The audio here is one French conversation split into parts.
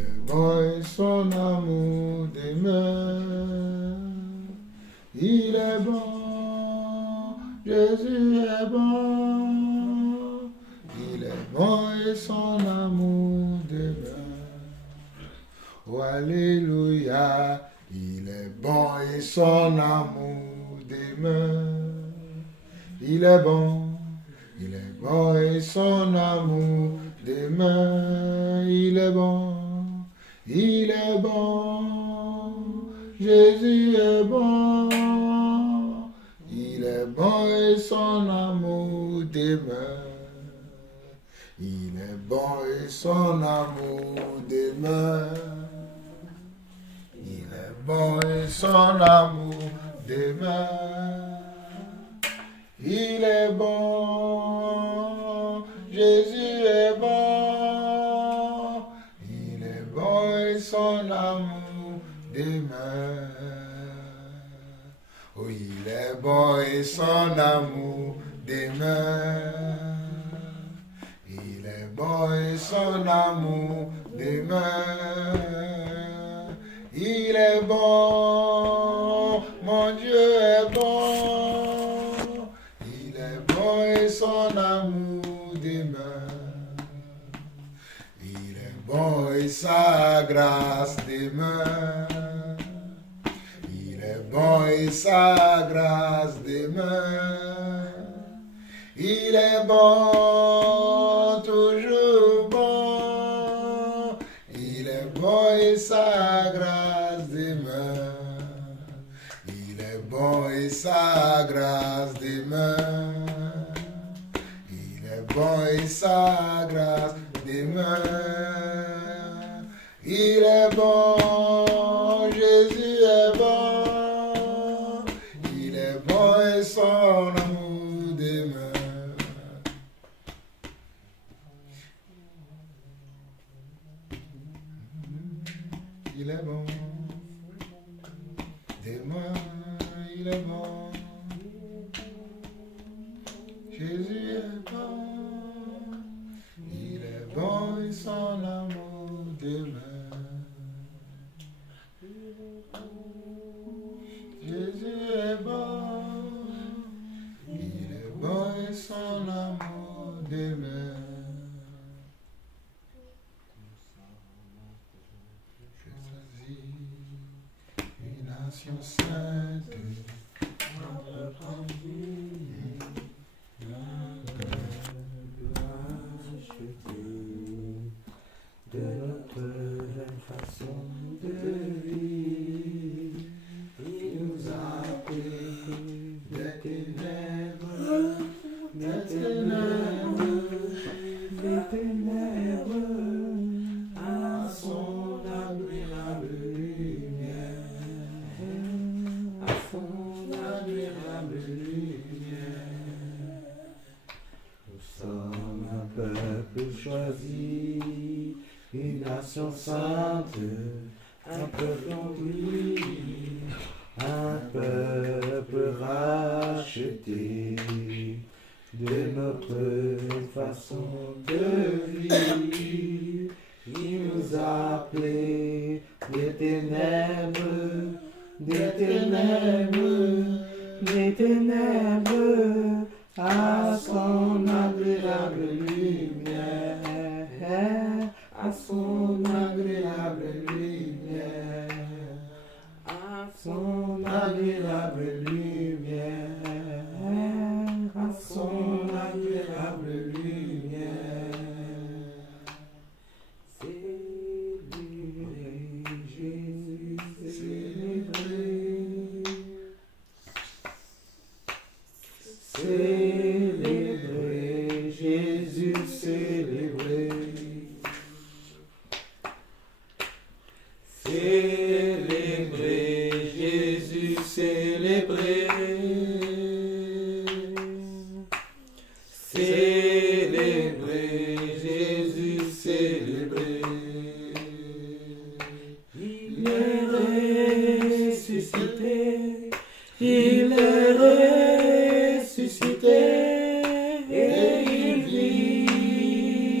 est bon et son amour demeure. Il est bon, Jésus est bon. Il est bon et son amour demeure. Oh, alléluia, il est bon et son amour demeure. Il est bon et son amour demeure. Il est bon, Jésus est bon. Il est bon et son amour demeure. Il est bon et son amour demeure. Il est bon et son amour demeure. Il est bon, Jésus est bon. Il est bon et son amour demeure. Oh, il est bon et son amour demeure. Il est bon et son amour demeure. Il est bon, mon Dieu est bon. Il est bon et son amour demeure. Il est bon et sa grâce demeure. Il est bon et sa grâce demeure. Il est bon, toujours bon. Il est bon et sa grâce demeure. Il est bon et sa grâce demeure. Il est bon et sa grâce demeure. Il est bon, Jésus est bon. Il est bon et son amour demeure. Il est bon, demeure, il est bon. Jésus est bon, il est bon et son amour demeure. Jésus est bon, il est bon et son amour demeure. Une nation sainte, notre famille, un peuple racheté, de notre façon de vivre. Il nous a appelés des ténèbres, des ténèbres, des ténèbres, à son admirable lumière, à son admirable lumière. Nous sommes un peuple choisi, une nation sainte, un peuple ennuyé, un peuple racheté de notre façon de vivre. Il nous a appelés des ténèbres, des ténèbres, des ténèbres, à son agréable lumière, à son agréable lumière, à son agréable lumière, à son agréable lumière. Célébrer Jésus, célébrer, célébrer Jésus, célébrer. Célébrer Jésus, célébrer. Célébrer Jésus, célébrer. Il est ressuscité, il est ressuscité, et il vit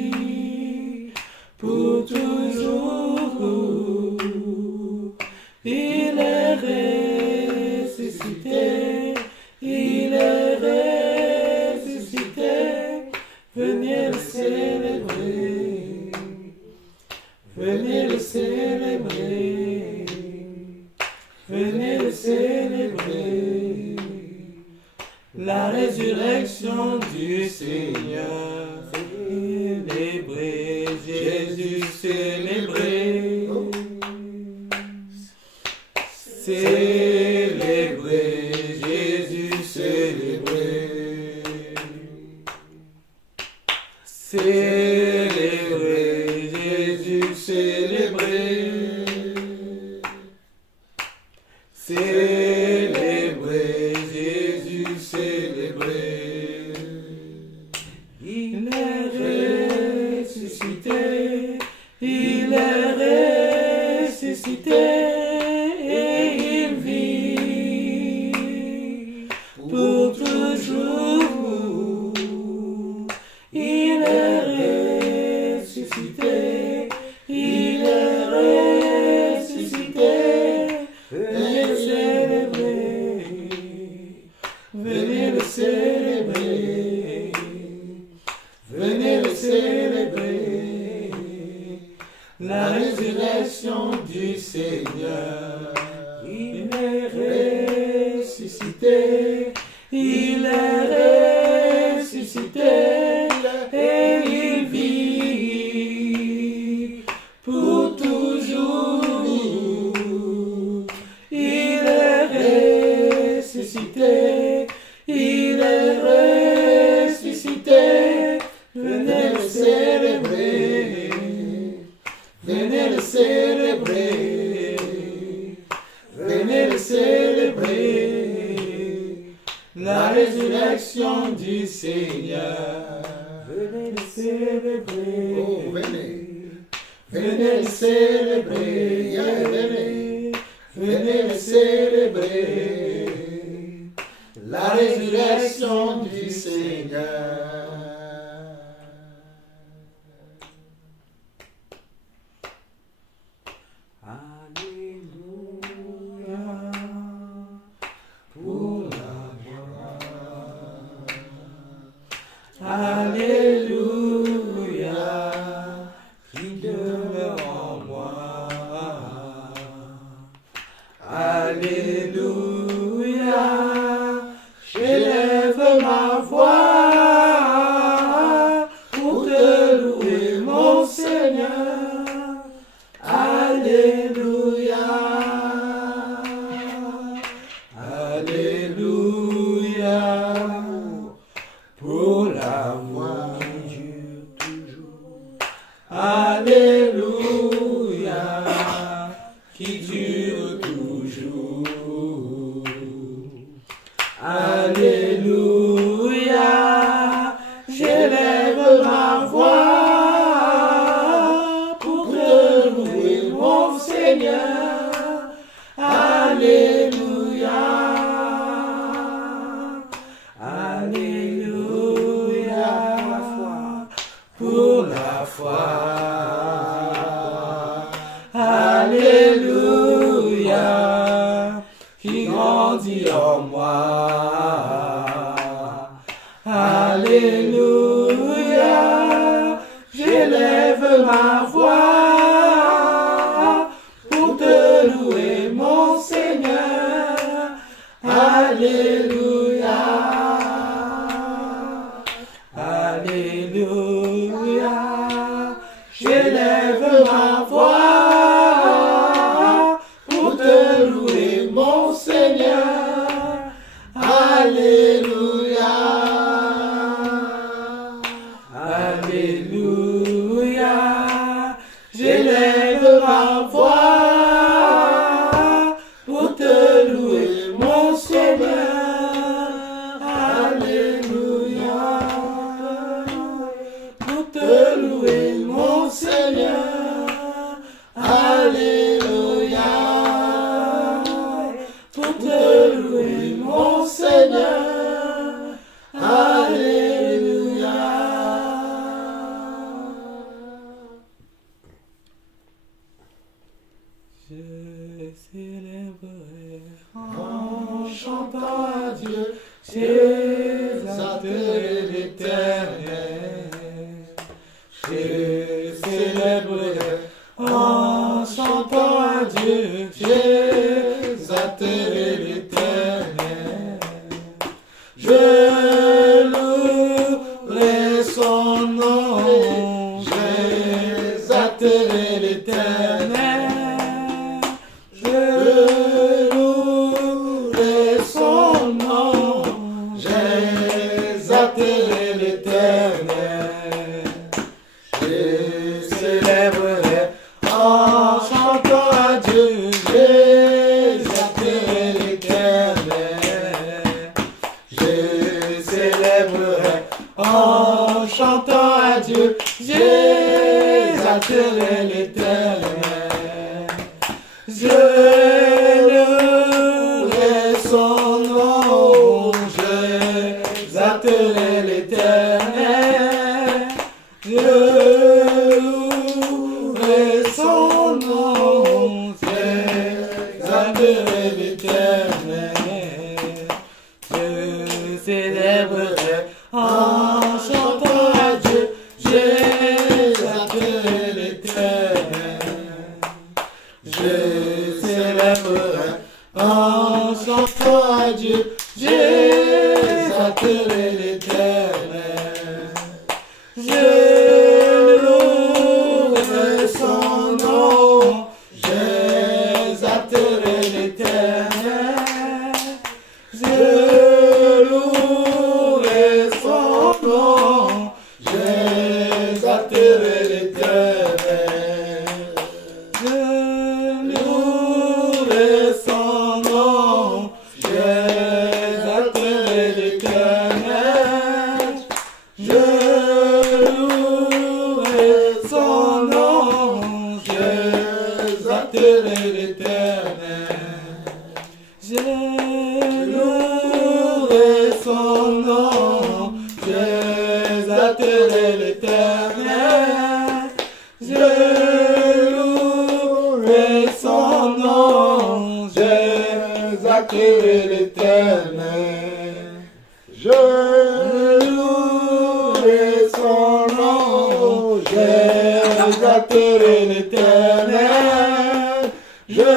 pour toujours. venez le célébrer, venez le célébrer, la résurrection du Seigneur, célébrez Jésus, célébrez, célébrez Jésus, célébrez, célébrez Jésus, célébrez, célébrez Jésus, célébrez. Il est ressuscité, il est ressuscité et il vit pour toujours. Il est ressuscité, il est ressuscité. Venez le célébrer, venez le célébrer, venez le célébrer, la résurrection du Seigneur. Il est ressuscité, il est ressuscité et il vit pour toujours. Il est ressuscité, il est ressuscité. Venez le célébrer, venez le célébrer, venez le célébrer, la résurrection du Seigneur. Venez le célébrer, Oh, venez. venez le célébrer, venez, venez le célébrer, la résurrection du Seigneur. Alléluia, pour la gloire. Alléluia, qui demeure en moi. Alléluia, j'élève ma voix pour te louer, mon Seigneur. Alléluia, alléluia, pour l'amour qui dure toujours. Alléluia, qui dure toujours. Alléluia, j'élève ma voix pour te louer, mon Seigneur. Alléluia, alléluia, pour la foi. Alléluia, qui grandit en moi. Alléluia, j'élève ma voix pour te louer, mon Seigneur. Alléluia, alléluia, j'élève ma voix pour te louer, mon Seigneur. Alléluia, alléluia, j'élève ma voix pour te louer, mon Seigneur. Alléluia, pour te louer, mon Seigneur. Alléluia, pour te louer, mon Seigneur. Alléluia. Je célébrerai en chantant à Dieu, j'exalterai l'Éternel. Je célébrerai en exalterai l'Éternel. Je louerai son nom, j'exalterai l'Éternel. Je louerai son nom, j'exalterai l'Éternel. Je célébrerai en chantant à Dieu, j'exalterai l'Éternel. Je célébrerai en chantant à Dieu, j'exalterai l'Éternel. Je louerai son nom, j'exalterai l'Éternel. Je louerai son nom, j'exalterai l'Éternel. Je célébrerai en chantant à Dieu, j'exalterai l'Éternel. Je célébrerai en chantant à Dieu, j'exalterai l'Éternel. Je louerai son nom, j'exalterai l'Éternel. Je louerai son nom, j'exalterai l'Éternel. Je louerai son nom, j'exalterai l'Éternel. Je louerai son nom, j'exalterai l'Éternel. Je louerai son nom, j'exalterai l'Éternel. Je louerai son nom, j'exalterai l'Éternel. Je louerai son nom, j'exalterai l'Éternel. Je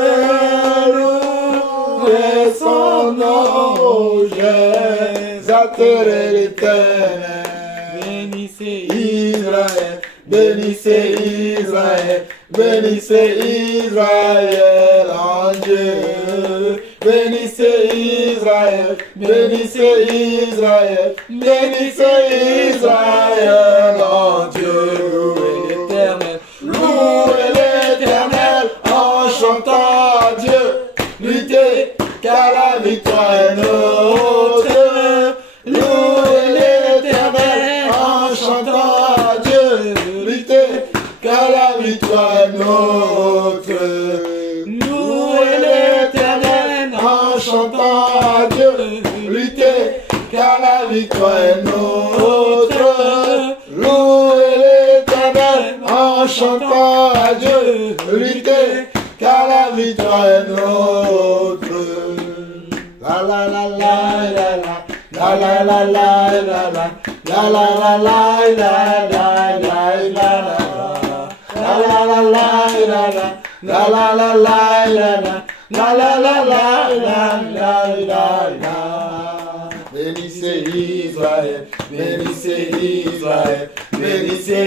louerai son nom, j'exalterai l'Éternel. Bénissez Israël, bénissez Israël, bénissez Israël en Dieu. Bénissez Israël, bénissez Israël, bénissez Israël en Dieu. Louez l'Éternel, louez l'Éternel en chantant à Dieu. Luttez car la victoire est nôtre. Louez l'Éternel en chantant à Dieu. Luttez car la victoire est nôtre. Louez l'Éternel en chantant à Dieu. Luttez car la victoire est nôtre. Louez l'Éternel en chantant à Dieu. Luttez car la victoire est nôtre. La la la la la la. La la la la la la. La la la la la la la la la. La la la la la la. La la la la la la. La la la la la la la la. Bénissez Israël, bénissez Israël, bénissez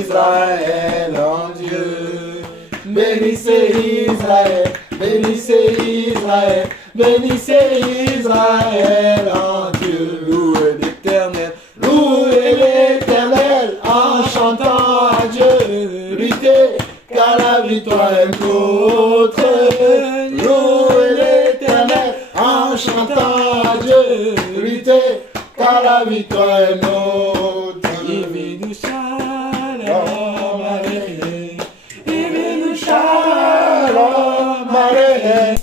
Israël en Dieu. Bénissez Israël, bénissez Israël, bénissez Israël en Dieu. Louez l'Éternel, louez l'Éternel en chantant à Dieu. Luttez car la victoire est nôtre. Louez l'Éternel en chantant à Dieu. Luttez car la victoire est nôtre. Ibinu shalom aleichem, Ibinu shalom aleichem,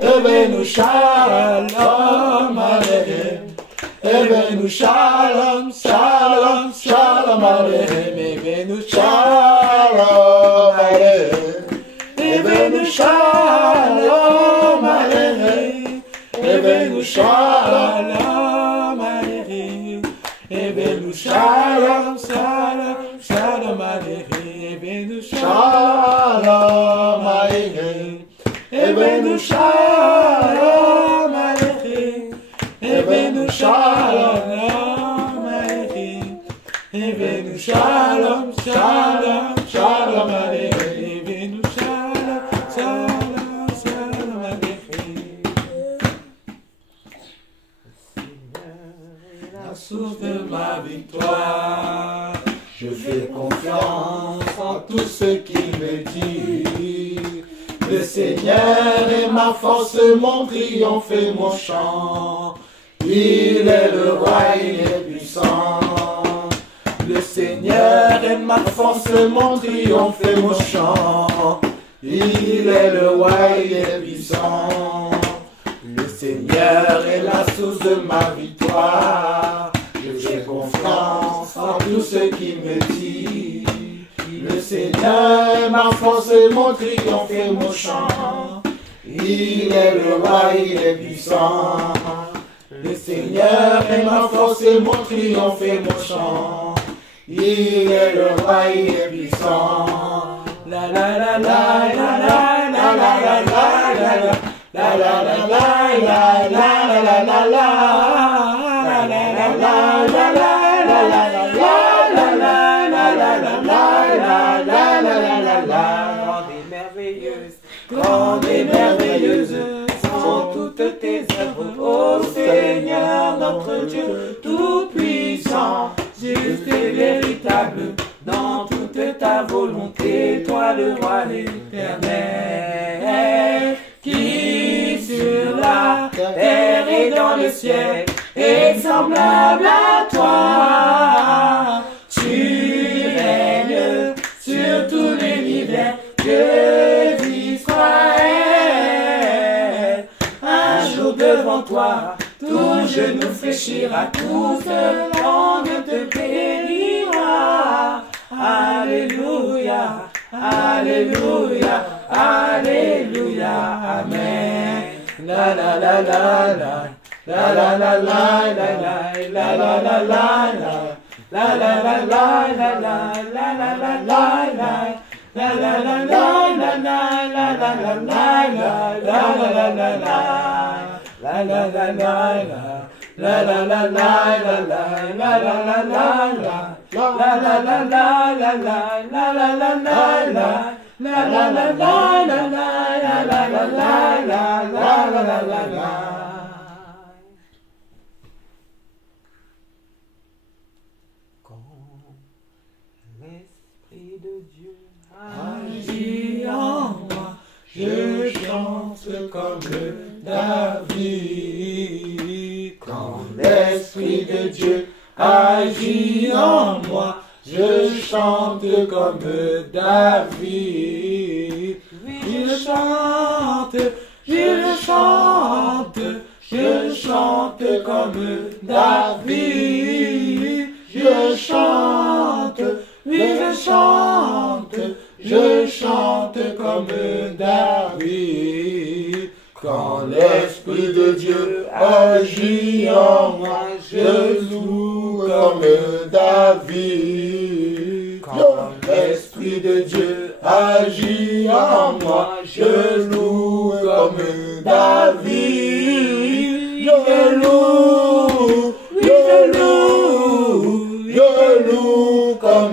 Ibinu shalom aleichem, Ibinu shalom shalom shalom aleichem, Ibinu shalom aleichem, Ibinu shalom aleichem, Ibinu shalom aleichem, Ibinu shalom shalom shalom aleichem, Ibinu shalom aleichem, Ibinu shalom tout ce qu'il me dit. Le Seigneur est ma force, mon triomphe et mon chant. Il est le roi, il est puissant. Le Seigneur est ma force, mon triomphe et mon chant. Il est le roi, il est puissant. Le Seigneur est la source de ma victoire. J'ai confiance en tout ce qu'il me dit. Le Seigneur est ma force, mon triomphe et mon chant. Il est le roi, il est puissant. Le Seigneur est ma force, mon triomphe et mon chant. Il est le roi, il est puissant. La la la la la la la la la la la. La la la la la la la la la. La la la la la la la la la. Grande et merveilleuse sont toutes tes œuvres, ô Seigneur notre Dieu tout-puissant, juste et véritable dans toute ta volonté, toi le roi éternel, qui sur la terre et dans le ciel est semblable à toi. Tu règnes sur tout l'univers, Dieu d'Israël. Un jour devant toi, tout genou fléchira, toute langue te bénira. Alléluia, alléluia, alléluia, amen. La la la la la, la la la la la la la la la la la. La la la la la la la la la la la. La la la la la la la la la la la la la la la. La la la la la. La la la la la la la la la la la. La la la la la la la la la la la. La la la la la la la la la la la. L'Esprit de Dieu agit en moi, je chante comme David. Quand l'Esprit de Dieu agit en moi, je chante comme David. Je chante, je chante, je chante comme David. Je chante, oui je chante, je chante comme David. Quand l'Esprit de Dieu agit en moi, je loue comme David. Quand l'Esprit de Dieu agit en moi, je loue comme David. Je loue, je loue, je loue comme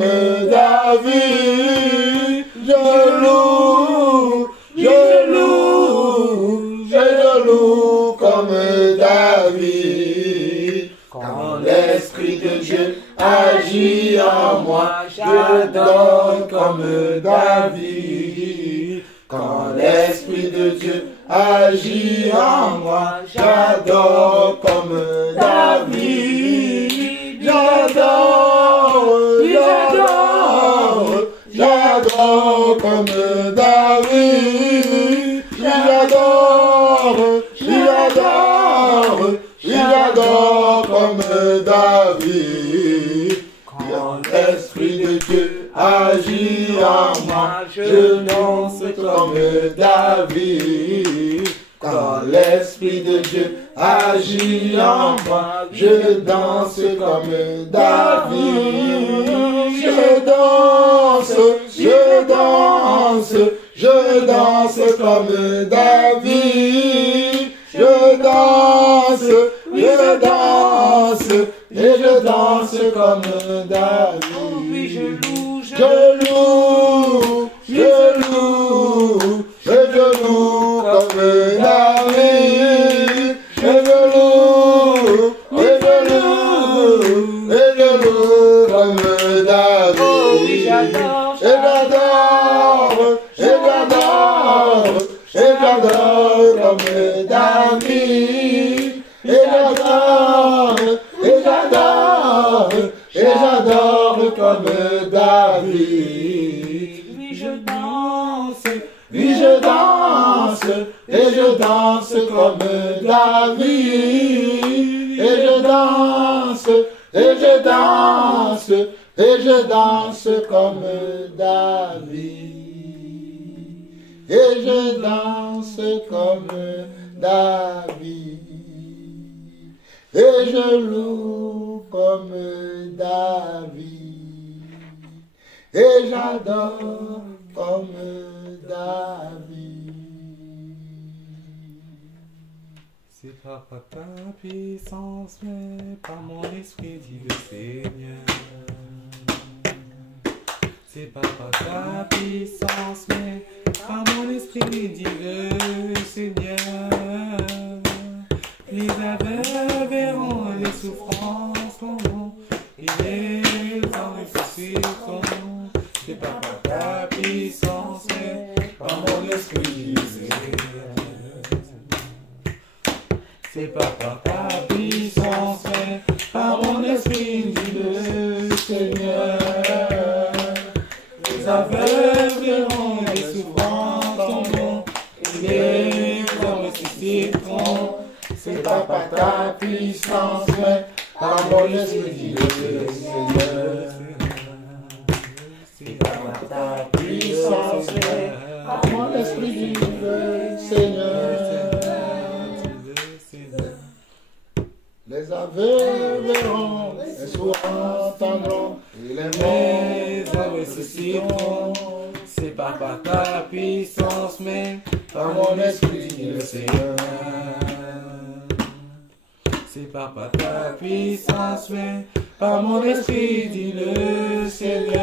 David. Je loue, je loue, je loue comme David. Quand l'Esprit de Dieu agit en moi, j'adore comme David. Quand l'Esprit de Dieu agit en moi, j'adore comme David. J'adore, j'adore, j'adore comme David. J'adore, j'adore, j'adore comme David. Quand l'Esprit de Dieu agit en moi, je danse comme David. Quand l'Esprit de Dieu agit en moi, je danse comme David. Je danse, je danse, je danse comme David. Je danse, je danse, et je danse comme David. Oui, je loue, Je loue, je loue, je loue comme David. Je loue, et je loue, et je loue comme David. Oh oui, j'adore, Et j'adore, comme David. Et j'adore, et j'adore, et j'adore comme David. Oui, je danse, Oui, je danse, et je danse comme David. Et je danse, et je danse, et je danse comme David. Et je danse comme David. Et je loue comme David. Et j'adore comme David. C'est pas par ta puissance, mais par mon esprit, dit le Seigneur. C'est pas par ta puissance, mais par mon esprit, dit le Seigneur. Les aveugles verront les souffrances tomberont, et les hommes ressusciteront. C'est pas par ta puissance, mais par mon esprit, dit le Seigneur. C'est pas par ta puissance, mais par mon esprit, dit le Seigneur. Les aveugles verront les souffrances tomberont, et les hommes ressusciteront. C'est pas par ta puissance, mais par mon esprit, dit le Seigneur. C'est pas par ta Puissance, mais par mon esprit, dit le Seigneur. Les aveugles verront, les sourds entendront, et les Les hommes ressusciteront. C'est pas par ta puissance, mais par mon esprit, dit le Seigneur. C'est pas par ta puissance, mais par mon esprit, dit le Seigneur.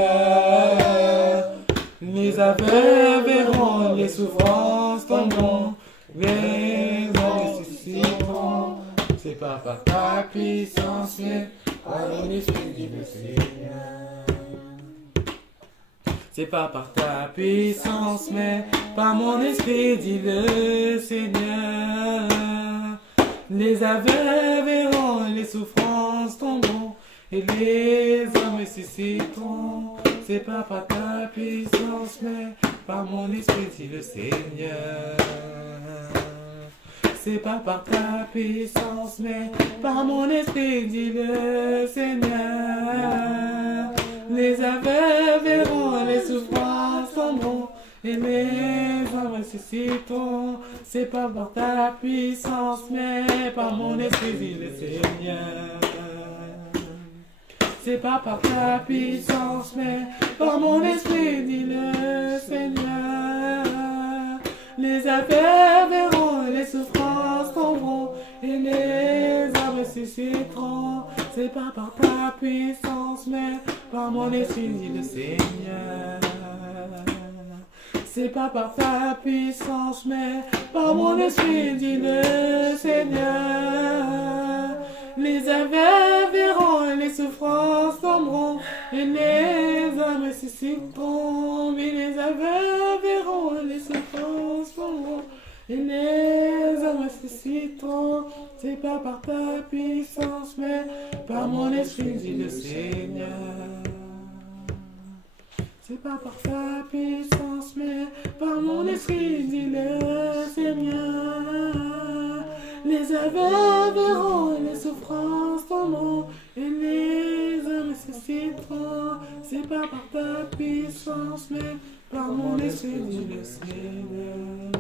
Les aveugles verront, les souffrances tomberont, les hommes ressusciteront. C'est pas par ta puissance, mais par mon esprit, dit le Seigneur. C'est pas par ta puissance, mais par mon esprit, dit le Seigneur. Les aveugles verront, les souffrances tomberont, et les hommes ressusciteront. C'est pas par ta puissance, mais par mon esprit, dit le Seigneur. C'est pas par ta puissance, mais par mon esprit, dit le Seigneur. Les aveugles verront, les souffrances tomberont, et les hommes ressusciteront. C'est pas par ta puissance, mais par mon esprit, dit le Seigneur. C'est pas par ta puissance, mais par mon esprit, dit le Seigneur. Les aveugles verront, les souffrances tomberont, et les hommes ressusciteront. C'est pas par ta puissance, mais par mon esprit, dit le Seigneur. C'est pas par ta puissance, mais par mon esprit, dit le Seigneur. Les aveugles verront, les souffrances tomberont, et les hommes ressusciteront. Oui, les aveugles verront, les souffrances tomberont, et les hommes ressusciteront. C'est pas par ta puissance, mais par mon esprit, dit le Seigneur. C'est pas par ta puissance, mais par mon esprit, dit le Seigneur. Les aveugles verront, les souffrances tomberont, et les hommes ressusciteront. C'est pas par ta puissance, mais par mon esprit, dit le Seigneur.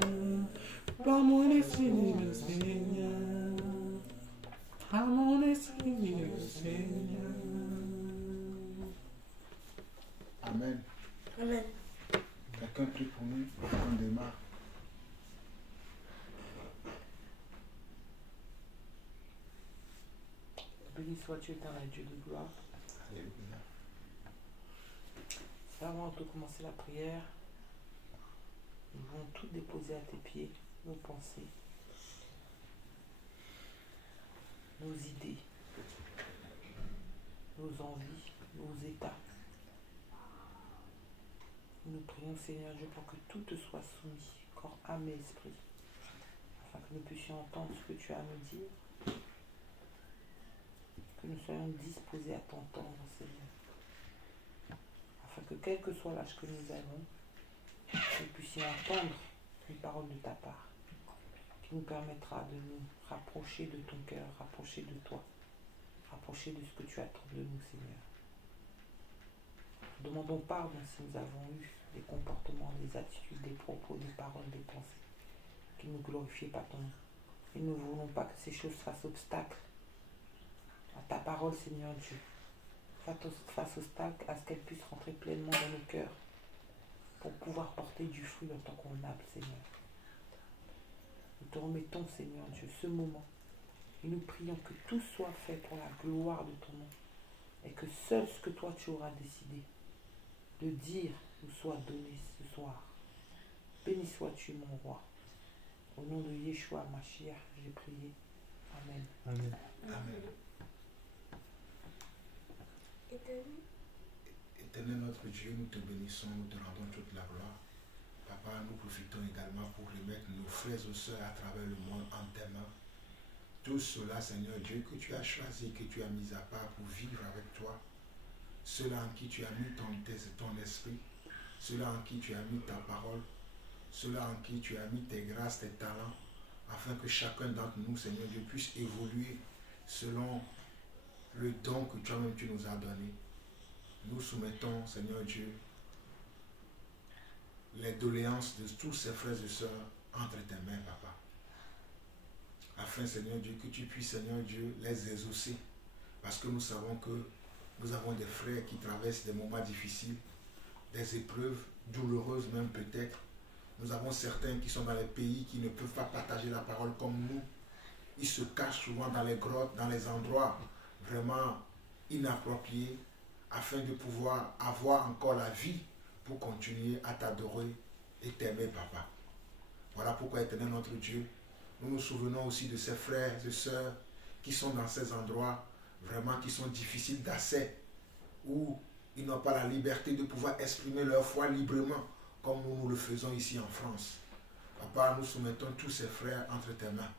Par mon esprit, dit le Seigneur. Par mon esprit, dit le Seigneur. Amen. Amen. Quelqu'un prie pour nous, on démarre. Béni sois-tu, éternel Dieu de gloire. Alléluia. Avant de commencer la prière, nous voulons tout déposer à tes pieds, nos pensées, nos idées, nos envies, nos états. Nous prions, Seigneur Dieu, pour que tout te soit soumis, corps, âme et esprit, afin que nous puissions entendre ce que tu as à nous dire, que nous soyons disposés à t'entendre, Seigneur, afin que quel que soit l'âge que nous avons, nous puissions entendre une parole de ta part, qui nous permettra de nous rapprocher de ton cœur, rapprocher de toi, rapprocher de ce que tu attends de nous, Seigneur. Nous demandons pardon si nous avons eu des comportements, des attitudes, des propos, des paroles, des pensées qui ne glorifient pas ton nom. Et nous ne voulons pas que ces choses fassent obstacle à ta parole, Seigneur Dieu. Fasse obstacle à ce qu'elle puisse rentrer pleinement dans nos cœurs pour pouvoir porter du fruit en tant convenable, Seigneur. Nous te remettons, Seigneur Dieu, ce moment et nous prions que tout soit fait pour la gloire de ton nom et que seul ce que toi tu auras décidé de dire nous soit donné ce soir. Béni sois-tu, mon roi. Au nom de Yeshua Mashiach, j'ai prié. Amen. Amen. Amen. Éternel notre Dieu, nous te bénissons, nous te rendons toute la gloire. Papa, nous profitons également pour remettre nos frères et sœurs à travers le monde en tes mains. Tout cela, Seigneur Dieu, que tu as choisi, que tu as mis à part pour vivre avec toi. Ceux-là en qui tu as mis ton esprit, ceux-là en qui tu as mis ta parole, ceux-là en qui tu as mis tes grâces, tes talents, afin que chacun d'entre nous, Seigneur Dieu, puisse évoluer selon le don que toi-même tu nous as donné. Nous soumettons, Seigneur Dieu, les doléances de tous ces frères et sœurs entre tes mains, Papa. Afin, Seigneur Dieu, que tu puisses, Seigneur Dieu, les exaucer. Parce que nous savons que nous avons des frères qui traversent des moments difficiles, des épreuves douloureuses même peut-être. Nous avons certains qui sont dans les pays qui ne peuvent pas partager la parole comme nous. Ils se cachent souvent dans les grottes, dans les endroits vraiment inappropriés, afin de pouvoir avoir encore la vie pour continuer à t'adorer et t'aimer, Papa. Voilà pourquoi, Éternel notre Dieu, nous nous souvenons aussi de ces frères et sœurs qui sont dans ces endroits vraiment qui sont difficiles d'accès, où ils n'ont pas la liberté de pouvoir exprimer leur foi librement, comme nous le faisons ici en France. Papa, nous soumettons tous ces frères entre tes mains.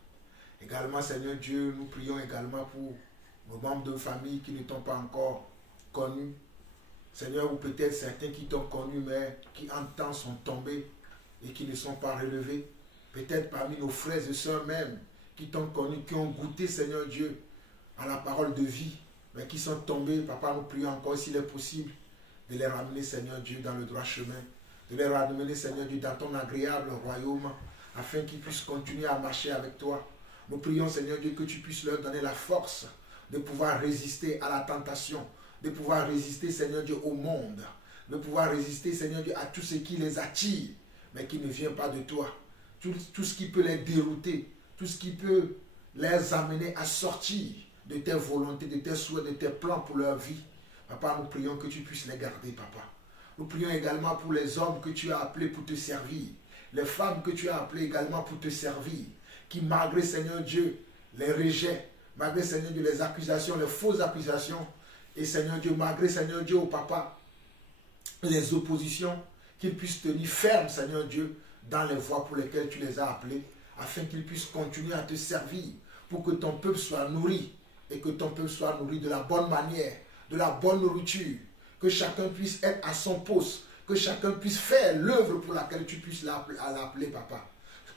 Également, Seigneur Dieu, nous prions également pour nos membres de famille qui ne t'ont pas encore connus. Seigneur, ou peut-être certains qui t'ont connu, mais qui en temps sont tombés et qui ne sont pas relevés. Peut-être parmi nos frères et sœurs même, qui t'ont connu, qui ont goûté, Seigneur Dieu, à la parole de vie, mais qui sont tombés. Papa, nous prions encore, s'il est possible, de les ramener, Seigneur Dieu, dans le droit chemin, de les ramener, Seigneur Dieu, dans ton agréable royaume, afin qu'ils puissent continuer à marcher avec toi. Nous prions, Seigneur Dieu, que tu puisses leur donner la force de pouvoir résister à la tentation, de pouvoir résister, Seigneur Dieu, au monde, de pouvoir résister, Seigneur Dieu, à tout ce qui les attire, mais qui ne vient pas de toi. Tout ce qui peut les dérouter, tout ce qui peut les amener à sortir de tes volontés, de tes souhaits, de tes plans pour leur vie. Papa, nous prions que tu puisses les garder, Papa. Nous prions également pour les hommes que tu as appelés pour te servir, les femmes que tu as appelées également pour te servir, qui malgré, Seigneur Dieu, les rejets, malgré, Seigneur Dieu, les accusations, les fausses accusations, et Seigneur Dieu, malgré, Seigneur Dieu, au Papa, les oppositions, qu'ils puissent tenir ferme, Seigneur Dieu, dans les voies pour lesquelles tu les as appelés, afin qu'ils puissent continuer à te servir, pour que ton peuple soit nourri, et que ton peuple soit nourri de la bonne manière, de la bonne nourriture, que chacun puisse être à son poste, que chacun puisse faire l'œuvre pour laquelle tu puisses l'appeler, Papa.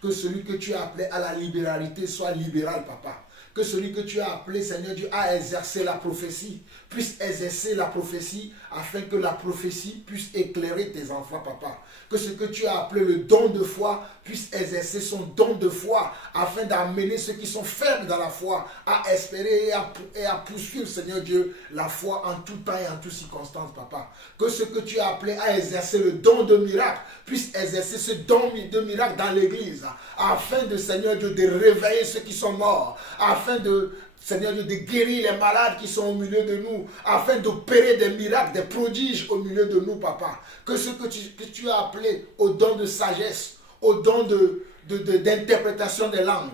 Que celui que tu as appelé à la libéralité soit libéral, Papa. Que celui que tu as appelé, Seigneur Dieu, à exercer la prophétie, puisse exercer la prophétie, afin que la prophétie puisse éclairer tes enfants, Papa. Que ce que tu as appelé le don de foi puisse exercer son don de foi, afin d'amener ceux qui sont fermes dans la foi à espérer et à poursuivre, Seigneur Dieu, la foi en tout temps et en toutes circonstances, Papa. Que ce que tu as appelé à exercer le don de miracle puisse exercer ce don de miracle dans l'église, afin de, Seigneur Dieu, de réveiller ceux qui sont morts, afin de, Seigneur Dieu, de guérir les malades qui sont au milieu de nous, afin d'opérer des miracles, des prodiges au milieu de nous, Papa. Que ce que tu as appelé au don de sagesse, au don d'interprétation des langues,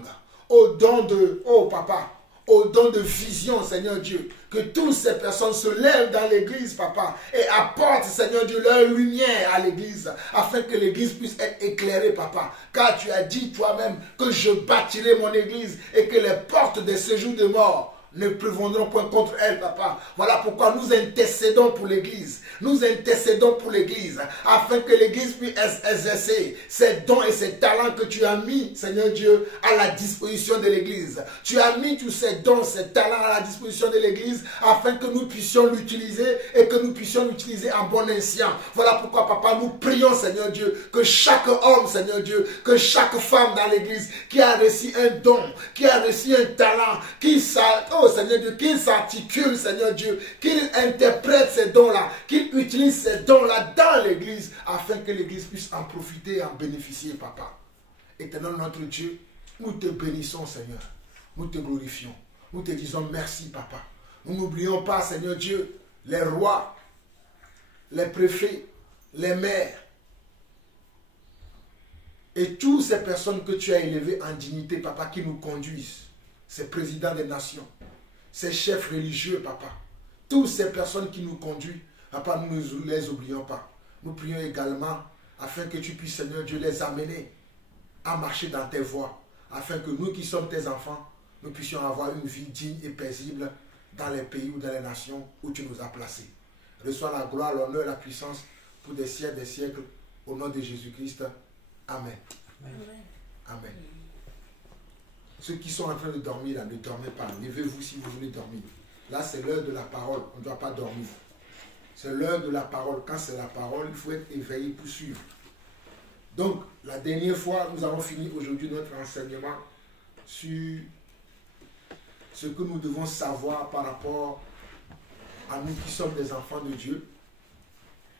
au don de, oh Papa, au don de vision, Seigneur Dieu. Que toutes ces personnes se lèvent dans l'église, papa, et apportent, Seigneur Dieu, leur lumière à l'église, afin que l'église puisse être éclairée, papa. Car tu as dit toi-même que je bâtirai mon église et que les portes des séjours de mort ne prévaudront point contre elle, papa. Voilà pourquoi nous intercédons pour l'église. Nous intercédons pour l'église, afin que l'église puisse exercer ses dons et ses talents que tu as mis, Seigneur Dieu, à la disposition de l'église. Tu as mis tous ces dons, ces talents à la disposition de l'église, afin que nous puissions l'utiliser et que nous puissions l'utiliser en bon escient. Voilà pourquoi, papa, nous prions, Seigneur Dieu, que chaque homme, Seigneur Dieu, que chaque femme dans l'église qui a reçu un don, qui a reçu un talent, oh Seigneur Dieu, qu'il s'articule, Seigneur Dieu, qu'il interprète ces dons-là, qu'il utilise ces dons-là dans l'église, afin que l'église puisse en profiter et en bénéficier, papa. Éternel notre Dieu, nous te bénissons, Seigneur. Nous te glorifions. Nous te disons merci, papa. Nous n'oublions pas, Seigneur Dieu, les rois, les préfets, les maires, et toutes ces personnes que tu as élevées en dignité, papa, qui nous conduisent, ces présidents des nations, ces chefs religieux, papa, toutes ces personnes qui nous conduisent, papa, nous ne les oublions pas. Nous prions également afin que tu puisses, Seigneur Dieu, les amener à marcher dans tes voies, afin que nous qui sommes tes enfants, nous puissions avoir une vie digne et paisible dans les pays ou dans les nations où tu nous as placés. Reçois la gloire, l'honneur et la puissance pour des siècles, au nom de Jésus-Christ. Amen. Amen. Amen. Ceux qui sont en train de dormir, là, ne dormez pas. Levez-vous si vous voulez dormir. Là, c'est l'heure de la parole. On ne doit pas dormir. C'est l'heure de la parole. Quand c'est la parole, il faut être éveillé pour suivre. Donc, la dernière fois, nous avons fini aujourd'hui notre enseignement sur ce que nous devons savoir par rapport à nous qui sommes des enfants de Dieu,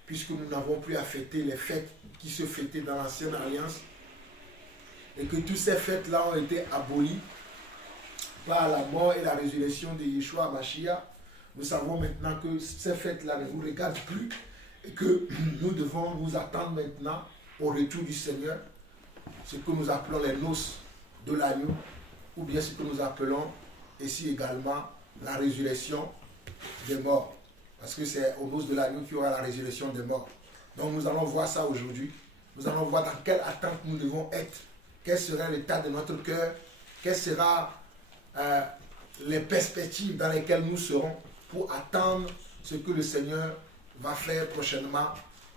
puisque nous n'avons plus à fêter les fêtes qui se fêtaient dans l'ancienne alliance, et que toutes ces fêtes-là ont été abolies par la mort et la résurrection de Yeshua Mashiach. Nous savons maintenant que ces fêtes-là ne nous regardent plus et que nous devons nous attendre maintenant au retour du Seigneur, ce que nous appelons les noces de l'agneau, ou bien ce que nous appelons ici également la résurrection des morts. Parce que c'est aux noces de l'agneau qu'il y aura la résurrection des morts. Donc nous allons voir ça aujourd'hui. Nous allons voir dans quelle attente nous devons être. Quel sera l'état de notre cœur? Quelles seront les perspectives dans lesquelles nous serons pour attendre ce que le Seigneur va faire prochainement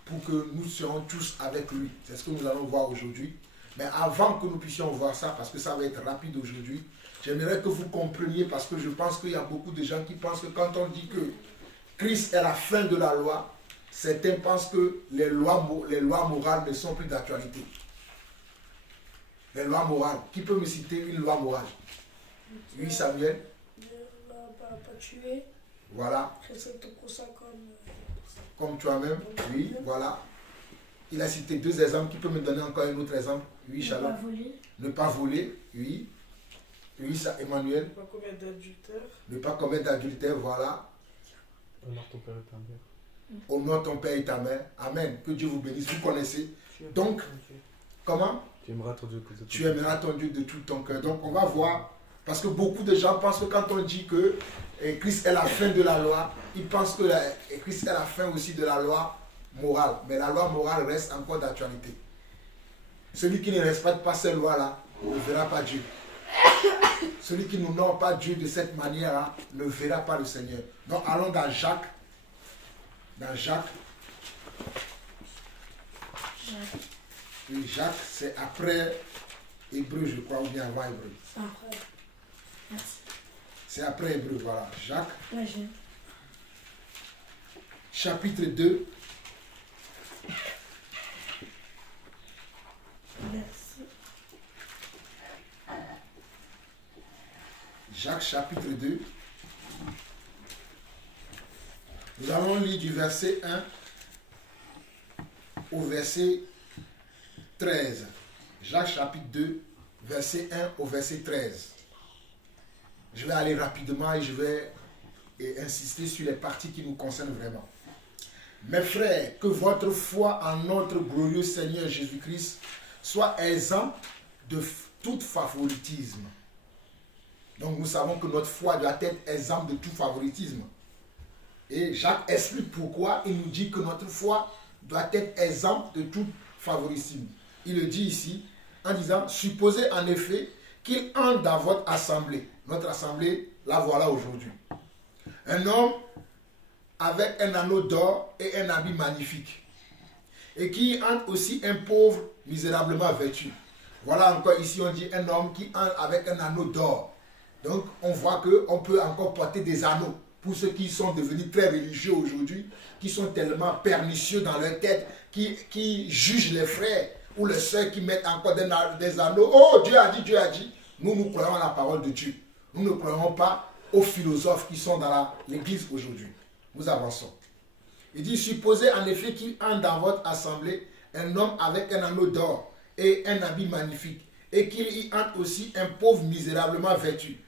pour que nous serons tous avec lui. C'est ce que nous allons voir aujourd'hui. Mais avant que nous puissions voir ça, parce que ça va être rapide aujourd'hui, j'aimerais que vous compreniez, parce que je pense qu'il y a beaucoup de gens qui pensent que quand on dit que Christ est la fin de la loi, certains pensent que les lois morales ne sont plus d'actualité. Les lois morales. Qui peut me citer une loi morale? Oui, Samuel. Pas tuer. Voilà. Respecte ton prochain comme toi-même. Oui, voilà. Il a cité 2 exemples. Qui peut me donner encore un autre exemple? Oui, Shalom. Ne pas voler. Ne pas voler, oui. Oui, ça, Emmanuel. Ne pas commettre d'adultère. Ne pas commettre d'adultère, voilà. Honore ton père et ta mère. Honore ton père et ta mère. Amen. Que Dieu vous bénisse. Vous connaissez. Donc, comment? Tu aimeras ton Dieu de tout ton cœur. Tu aimeras ton Dieu de tout ton cœur. Donc, on va voir. Parce que beaucoup de gens pensent que quand on dit que Christ est la fin de la loi, ils pensent que Christ est la fin aussi de la loi morale. Mais la loi morale reste encore d'actualité. Celui qui ne respecte pas ces lois-là ne verra pas Dieu. Celui qui n'honore pas Dieu de cette manière-là ne verra pas le Seigneur. Donc allons dans Jacques. Dans Jacques. Oui, Jacques, c'est après Hébreu, je crois, ou bien avant Hébreu. Après. Merci. C'est après Hébreu, voilà. Jacques. Ouais, j'ai. Chapitre 2. Merci. Jacques chapitre 2. Nous allons lire du verset 1 au verset 13. Jacques chapitre 2, verset 1 au verset 13. Je vais aller rapidement et je vais insister sur les parties qui nous concernent vraiment. Mes frères, que votre foi en notre glorieux Seigneur Jésus-Christ soit exempt de tout favoritisme. Donc nous savons que notre foi doit être exempte de tout favoritisme. Et Jacques explique pourquoi il nous dit que notre foi doit être exempte de tout favoritisme. Il le dit ici en disant, supposez en effet qu'il entre dans votre assemblée. Notre assemblée, la voilà aujourd'hui. Un homme avec un anneau d'or et un habit magnifique. Et qui entre aussi un pauvre misérablement vêtu. Voilà encore ici on dit un homme qui entre avec un anneau d'or. Donc on voit qu'on peut encore porter des anneaux. Pour ceux qui sont devenus très religieux aujourd'hui, qui sont tellement pernicieux dans leur tête, qui jugent les frères ou les sœurs qui mettent encore des anneaux. Oh, Dieu a dit, Dieu a dit. Nous, nous croyons à la parole de Dieu. Nous ne croyons pas aux philosophes qui sont dans l'église aujourd'hui. Nous avançons. Il dit, supposez en effet qu'il entre dans votre assemblée un homme avec un anneau d'or et un habit magnifique, et qu'il y entre aussi un pauvre misérablement vêtu.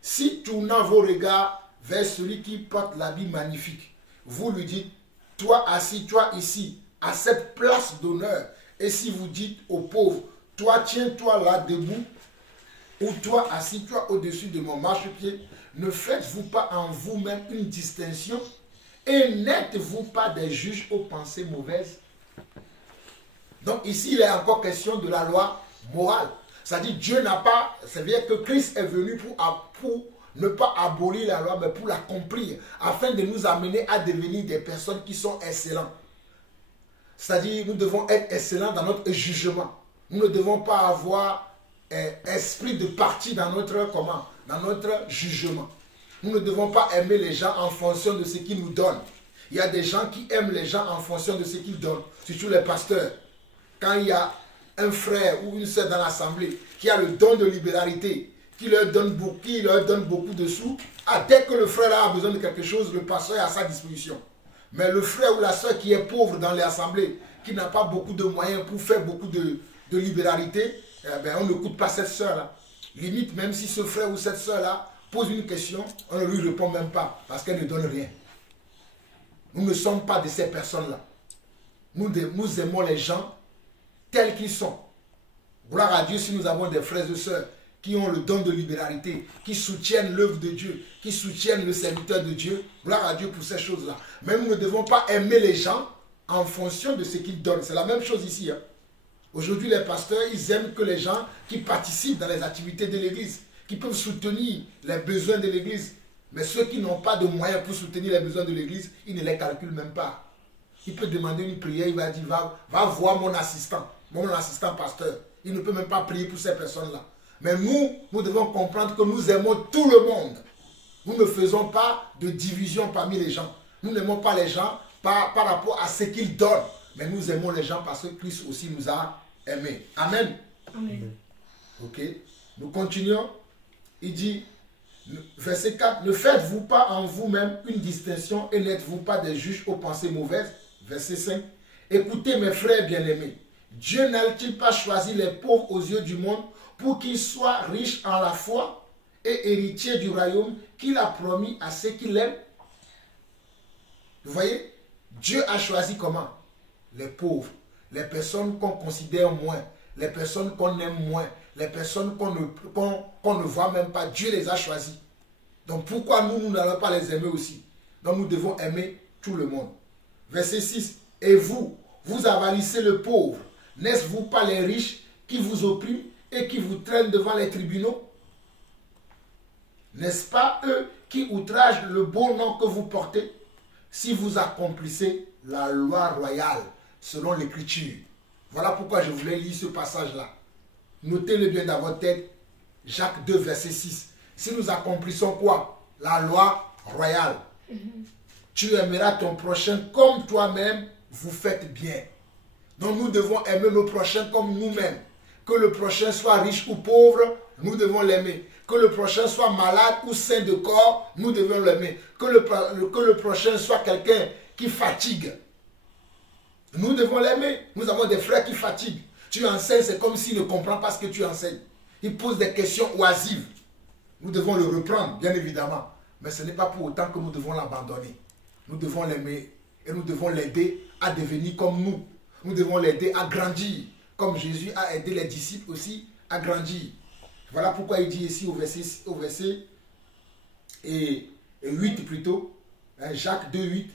Si tournant vos regards vers celui qui porte l'habit magnifique, vous lui dites, toi assis, toi ici, à cette place d'honneur, et si vous dites aux pauvres, toi tiens-toi là debout, ou toi assis, toi au-dessus de mon marchepied, ne faites-vous pas en vous-même une distinction, et n'êtes-vous pas des juges aux pensées mauvaises? Donc ici, il est encore question de la loi morale. C'est-à-dire, Dieu n'a pas, c'est-à-dire que Christ est venu pour ne pas abolir la loi, mais pour l'accomplir, afin de nous amener à devenir des personnes qui sont excellentes. C'est-à-dire, nous devons être excellents dans notre jugement. Nous ne devons pas avoir esprit de parti dans notre jugement. Nous ne devons pas aimer les gens en fonction de ce qu'ils nous donnent. Il y a des gens qui aiment les gens en fonction de ce qu'ils donnent, surtout les pasteurs. Quand il y a un frère ou une sœur dans l'assemblée qui a le don de libéralité, qui leur donne beaucoup de sous, dès que le frère a besoin de quelque chose, le pasteur est à sa disposition. Mais le frère ou la sœur qui est pauvre dans l'assemblée, qui n'a pas beaucoup de moyens pour faire beaucoup de libéralité, on n'écoute pas cette sœur-là. Limite, même si ce frère ou cette sœur-là pose une question, on ne lui répond même pas, parce qu'elle ne donne rien. Nous ne sommes pas de ces personnes-là. Nous aimons les gens tels qu'ils sont. Gloire à Dieu si nous avons des frères et sœurs qui ont le don de libéralité, qui soutiennent l'œuvre de Dieu, qui soutiennent le serviteur de Dieu. Gloire à Dieu pour ces choses-là. Mais nous ne devons pas aimer les gens en fonction de ce qu'ils donnent. C'est la même chose ici. Hein. Aujourd'hui, les pasteurs, ils aiment que les gens qui participent dans les activités de l'église, qui peuvent soutenir les besoins de l'église. Mais ceux qui n'ont pas de moyens pour soutenir les besoins de l'église, ils ne les calculent même pas. Il peut demander une prière, il va dire, va voir mon assistant pasteur. Il ne peut même pas prier pour ces personnes-là. Mais nous devons comprendre que nous aimons tout le monde. Nous ne faisons pas de division parmi les gens. Nous n'aimons pas les gens par rapport à ce qu'ils donnent. Mais nous aimons les gens parce que Christ aussi nous a aimés. Amen. Amen. Ok. Nous continuons. Il dit, verset 4, ne faites-vous pas en vous-même une distinction et n'êtes-vous pas des juges aux pensées mauvaises? Verset 5, écoutez mes frères bien-aimés, Dieu n'a-t-il pas choisi les pauvres aux yeux du monde pour qu'ils soient riches en la foi et héritiers du royaume qu'il a promis à ceux qui l'aiment? Vous voyez, Dieu a choisi comment? Les pauvres, les personnes qu'on considère moins, les personnes qu'on aime moins, les personnes qu'on ne voit même pas. Dieu les a choisis. Donc pourquoi nous n'allons pas les aimer aussi? Donc nous devons aimer tout le monde. Verset 6. Et vous avalissez le pauvre. N'est-ce-vous pas les riches qui vous oppriment et qui vous traînent devant les tribunaux? N'est-ce pas eux qui outragent le beau nom que vous portez? Si vous accomplissez la loi royale selon l'écriture. Voilà pourquoi je voulais lire ce passage-là. Notez-le bien dans votre tête. Jacques 2, verset 6. Si nous accomplissons quoi? La loi royale. Tu aimeras ton prochain comme toi-même vous faites bien. Donc nous devons aimer nos prochains comme nous-mêmes. Que le prochain soit riche ou pauvre, nous devons l'aimer. Que le prochain soit malade ou sain de corps, nous devons l'aimer. Que le prochain soit quelqu'un qui fatigue, nous devons l'aimer. Nous avons des frères qui fatiguent. Tu enseignes, c'est comme s'il ne comprend pas ce que tu enseignes. Il pose des questions oisives. Nous devons le reprendre, bien évidemment. Mais ce n'est pas pour autant que nous devons l'abandonner. Nous devons l'aimer et nous devons l'aider à devenir comme nous. Nous devons l'aider à grandir, comme Jésus a aidé les disciples aussi à grandir. Voilà pourquoi il dit ici au verset et 8 plutôt, hein, Jacques 2, 8,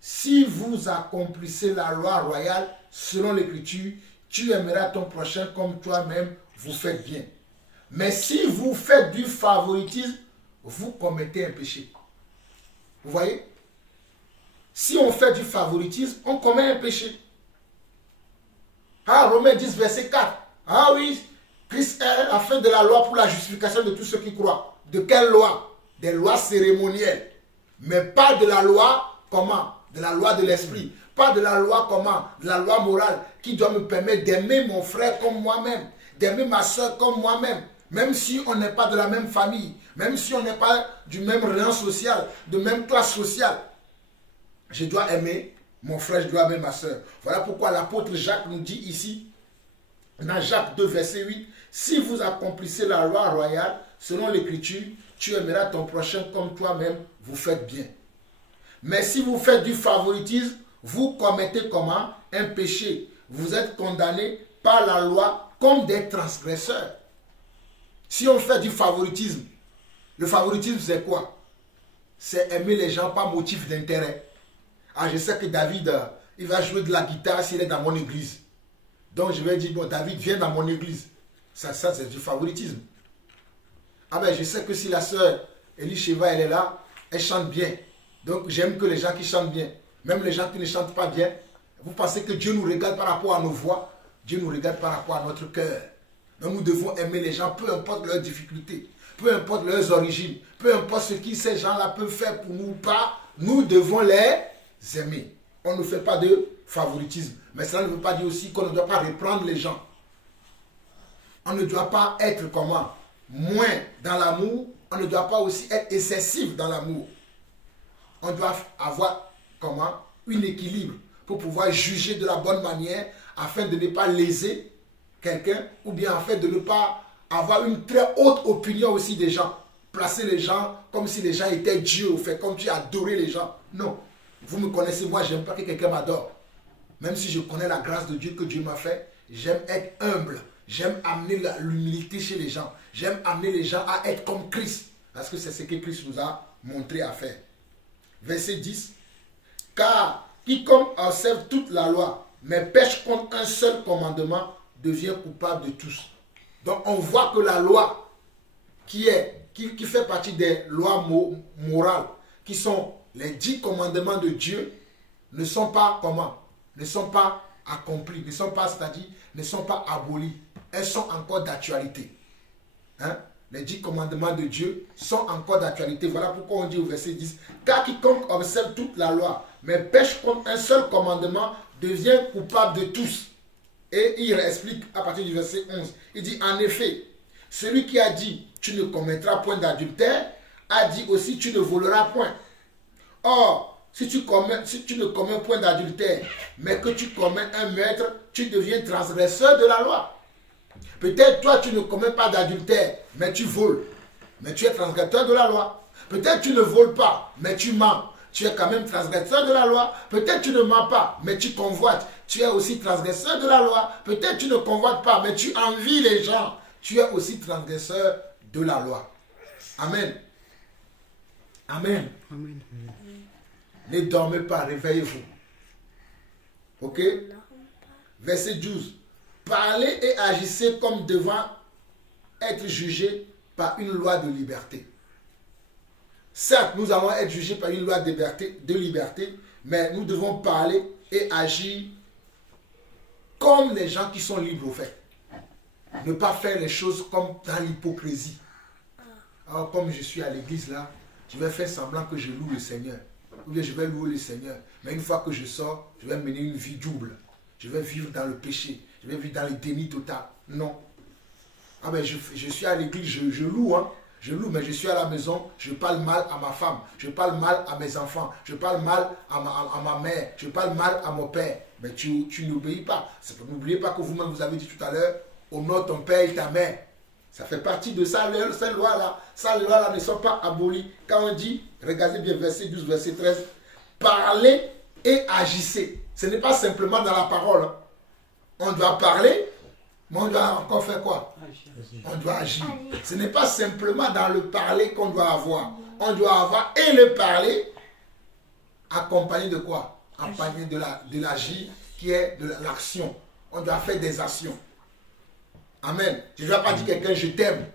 si vous accomplissez la loi royale selon l'écriture, tu aimeras ton prochain comme toi-même, vous faites bien. Mais si vous faites du favoritisme, vous commettez un péché. Vous voyez? Si on fait du favoritisme, on commet un péché. Ah, Romains 10, verset 4. Ah oui, Christ est la fin de la loi pour la justification de tous ceux qui croient. De quelle loi? Des lois cérémonielles. Mais pas de la loi, comment? De la loi de l'esprit. Pas de la loi, comment? De la loi morale qui doit me permettre d'aimer mon frère comme moi-même, d'aimer ma soeur comme moi-même, même si on n'est pas de la même famille, même si on n'est pas du même rang social, de même classe sociale. Je dois aimer mon frère, je dois aimer ma soeur. Voilà pourquoi l'apôtre Jacques nous dit ici, dans Jacques 2, verset 8, si vous accomplissez la loi royale, selon l'écriture, tu aimeras ton prochain comme toi-même, vous faites bien. Mais si vous faites du favoritisme, vous commettez comment? Un péché. Vous êtes condamnés par la loi comme des transgresseurs. Si on fait du favoritisme, le favoritisme c'est quoi? C'est aimer les gens par motif d'intérêt. Ah, je sais que David, il va jouer de la guitare s'il est dans mon église. Donc je vais dire, bon, David, viens dans mon église. Ça c'est du favoritisme. Ah ben, je sais que si la sœur Elisheva, elle est là, elle chante bien. Donc j'aime que les gens qui chantent bien. Même les gens qui ne chantent pas bien. Vous pensez que Dieu nous regarde par rapport à nos voix? Dieu nous regarde par rapport à notre cœur. Donc nous devons aimer les gens, peu importe leurs difficultés, peu importe leurs origines, peu importe ce que ces gens-là peuvent faire pour nous ou pas, nous devons les aimer. On ne fait pas de favoritisme. Mais cela ne veut pas dire aussi qu'on ne doit pas reprendre les gens. On ne doit pas être comment? Moins dans l'amour. On ne doit pas aussi être excessif dans l'amour. On doit avoir comment? Un équilibre pour pouvoir juger de la bonne manière afin de ne pas léser quelqu'un ou bien afin de ne pas avoir une très haute opinion aussi des gens. Placer les gens comme si les gens étaient Dieu, ou fait comme tu adorais les gens. Non. Vous me connaissez, moi, j'aime pas que quelqu'un m'adore. Même si je connais la grâce de Dieu que Dieu m'a fait, j'aime être humble. J'aime amener l'humilité chez les gens. J'aime amener les gens à être comme Christ. Parce que c'est ce que Christ nous a montré à faire. Verset 10. Car quiconque observe toute la loi, mais pêche contre un seul commandement, devient coupable de tous. Donc on voit que la loi qui fait partie des lois morales, qui sont les 10 commandements de Dieu, ne sont pas comment? Ne sont pas accomplis, ne sont pas, c'est-à-dire, ne sont pas abolis. Elles sont encore d'actualité. Hein? Les 10 commandements de Dieu sont encore d'actualité. Voilà pourquoi on dit au verset 10, car quiconque observe toute la loi, mais pêche contre un seul commandement, devient coupable de tous. Et il explique à partir du verset 11, il dit, en effet, celui qui a dit, tu ne commettras point d'adultère, a dit aussi, tu ne voleras point. Or, si tu ne commets point d'adultère, mais que tu commets un meurtre, tu deviens transgresseur de la loi. Peut-être toi, tu ne commets pas d'adultère, mais tu voles. Mais tu es transgresseur de la loi. Peut-être tu ne voles pas, mais tu mens. Tu es quand même transgresseur de la loi. Peut-être tu ne mens pas, mais tu convoites. Tu es aussi transgresseur de la loi. Peut-être tu ne convoites pas, mais tu envies les gens. Tu es aussi transgresseur de la loi. Amen. Amen. Amen. Ne dormez pas, réveillez-vous. Ok? Verset 12. Parlez et agissez comme devant être jugés par une loi de liberté. Certes, nous allons être jugés par une loi de liberté, mais nous devons parler et agir comme les gens qui sont libres au fait. Ne pas faire les choses comme dans l'hypocrisie. Alors, comme je suis à l'église là, je vais faire semblant que je loue le Seigneur. Ou bien je vais louer le Seigneur. Mais une fois que je sors, je vais mener une vie double. Je vais vivre dans le péché. Je vais vivre dans le déni total. Non. Ah ben je suis à l'église, je loue, hein. Je loue, mais je suis à la maison, je parle mal à ma femme, je parle mal à mes enfants, je parle mal à ma mère, je parle mal à mon père. Mais tu n'obéis pas. N'oubliez pas que vous-même vous avez dit tout à l'heure, honore ton père et ta mère. Ça fait partie de ça, cette loi-là. Ces lois-là ne sont pas abolies. Quand on dit, regardez bien verset 12, verset 13, parlez et agissez. Ce n'est pas simplement dans la parole. On doit parler Mais on doit encore faire quoi? On doit agir. Ce n'est pas simplement dans le parler qu'on doit avoir. On doit avoir et le parler accompagné de quoi? Accompagné de l'agir qui est de l'action. On doit faire des actions. Amen. Je ne dois pas dire à quelqu'un je t'aime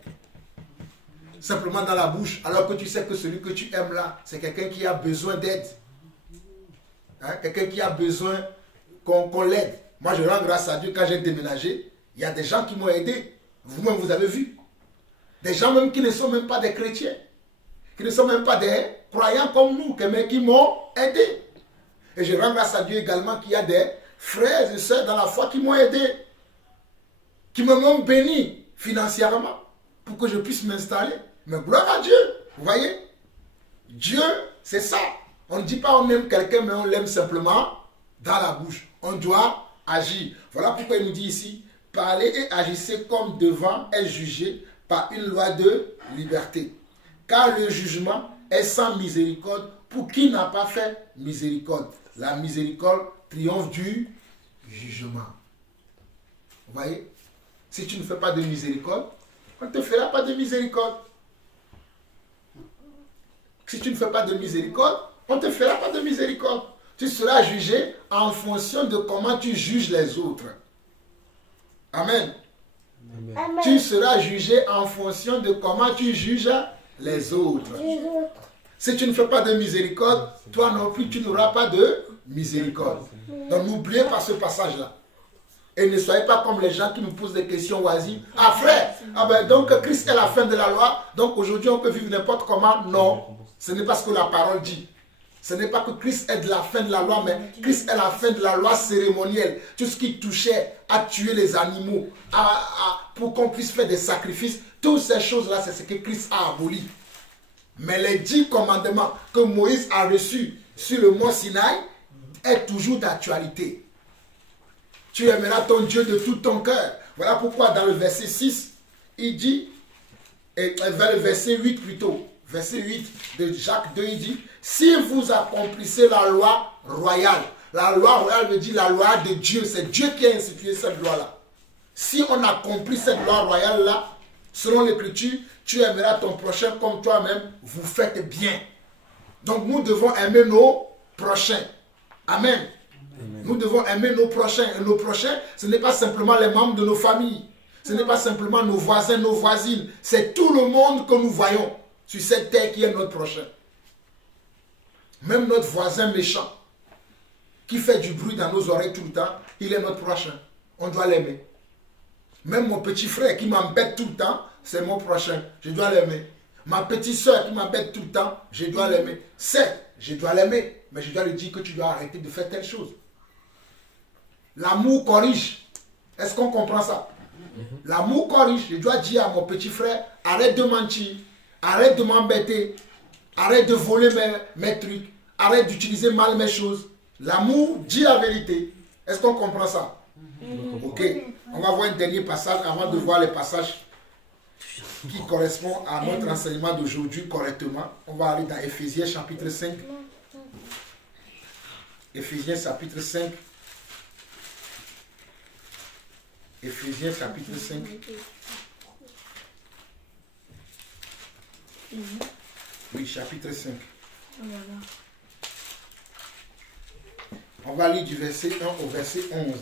simplement dans la bouche, alors que tu sais que celui que tu aimes là, c'est quelqu'un qui a besoin d'aide. Hein? Quelqu'un qui a besoin qu'on l'aide. Moi, je rends grâce à Dieu quand j'ai déménagé. Il y a des gens qui m'ont aidé. Vous-même, vous avez vu. Des gens même qui ne sont même pas des chrétiens. Qui ne sont même pas des croyants comme nous, mais qui m'ont aidé. Et je rends grâce à Dieu également qu'il y a des frères et sœurs dans la foi qui m'ont aidé. Qui m'ont béni financièrement pour que je puisse m'installer. Mais gloire à Dieu. Vous voyez? Dieu, c'est ça. On ne dit pas on aime quelqu'un, mais on l'aime simplement dans la bouche. On doit agir. Voilà pourquoi il nous dit ici, parlez et agissez comme devant être jugé par une loi de liberté. Car le jugement est sans miséricorde pour qui n'a pas fait miséricorde. La miséricorde triomphe du jugement. Vous voyez? Si tu ne fais pas de miséricorde, on ne te fera pas de miséricorde. Si tu ne fais pas de miséricorde, on ne te fera pas de miséricorde. Tu seras jugé en fonction de comment tu juges les autres. Amen. Amen. Tu seras jugé en fonction de comment tu juges les autres. Si tu ne fais pas de miséricorde, toi non plus, tu n'auras pas de miséricorde. Donc n'oubliez pas ce passage-là. Et ne soyez pas comme les gens qui nous posent des questions oisives. Ah frère, ah ben donc Christ est la fin de la loi, donc aujourd'hui on peut vivre n'importe comment. Non, ce n'est pas ce que la parole dit. Ce n'est pas que Christ est de la fin de la loi, mais Christ est la fin de la loi cérémonielle. Tout ce qui touchait à tuer les animaux, pour qu'on puisse faire des sacrifices, toutes ces choses-là, c'est ce que Christ a aboli. Mais les 10 commandements que Moïse a reçus sur le mont Sinaï est toujours d'actualité. Tu aimeras ton Dieu de tout ton cœur. Voilà pourquoi dans le verset 6, il dit, et vers le verset 8 plutôt, verset 8 de Jacques 2, il dit, si vous accomplissez la loi royale, la loi royale veut dire la loi de Dieu, c'est Dieu qui a institué cette loi-là. Si on accomplit cette loi royale-là, selon l'Écriture, tu aimeras ton prochain comme toi-même, vous faites bien. Donc nous devons aimer nos prochains. Amen. Amen. Nous devons aimer nos prochains. Et nos prochains, ce n'est pas simplement les membres de nos familles. Ce n'est pas simplement nos voisins, nos voisines. C'est tout le monde que nous voyons sur cette terre qui est notre prochain. Même notre voisin méchant, qui fait du bruit dans nos oreilles tout le temps, il est notre prochain. On doit l'aimer. Même mon petit frère qui m'embête tout le temps, c'est mon prochain. Je dois l'aimer. Ma petite soeur qui m'embête tout le temps, je dois l'aimer. Certes, je dois l'aimer, mais je dois lui dire que tu dois arrêter de faire telle chose. L'amour corrige. Est-ce qu'on comprend ça? L'amour corrige. Je dois dire à mon petit frère, arrête de mentir, arrête de m'embêter, arrête de voler mes trucs, arrête d'utiliser mal mes choses. L'amour dit la vérité. Est-ce qu'on comprend ça? Ok. On va voir un dernier passage avant de voir les passages qui correspondent à notre enseignement d'aujourd'hui correctement. On va aller dans Éphésiens chapitre 5. Éphésiens chapitre 5. Éphésiens chapitre 5. Oui, chapitre 5. On va lire du verset 1 au verset 11.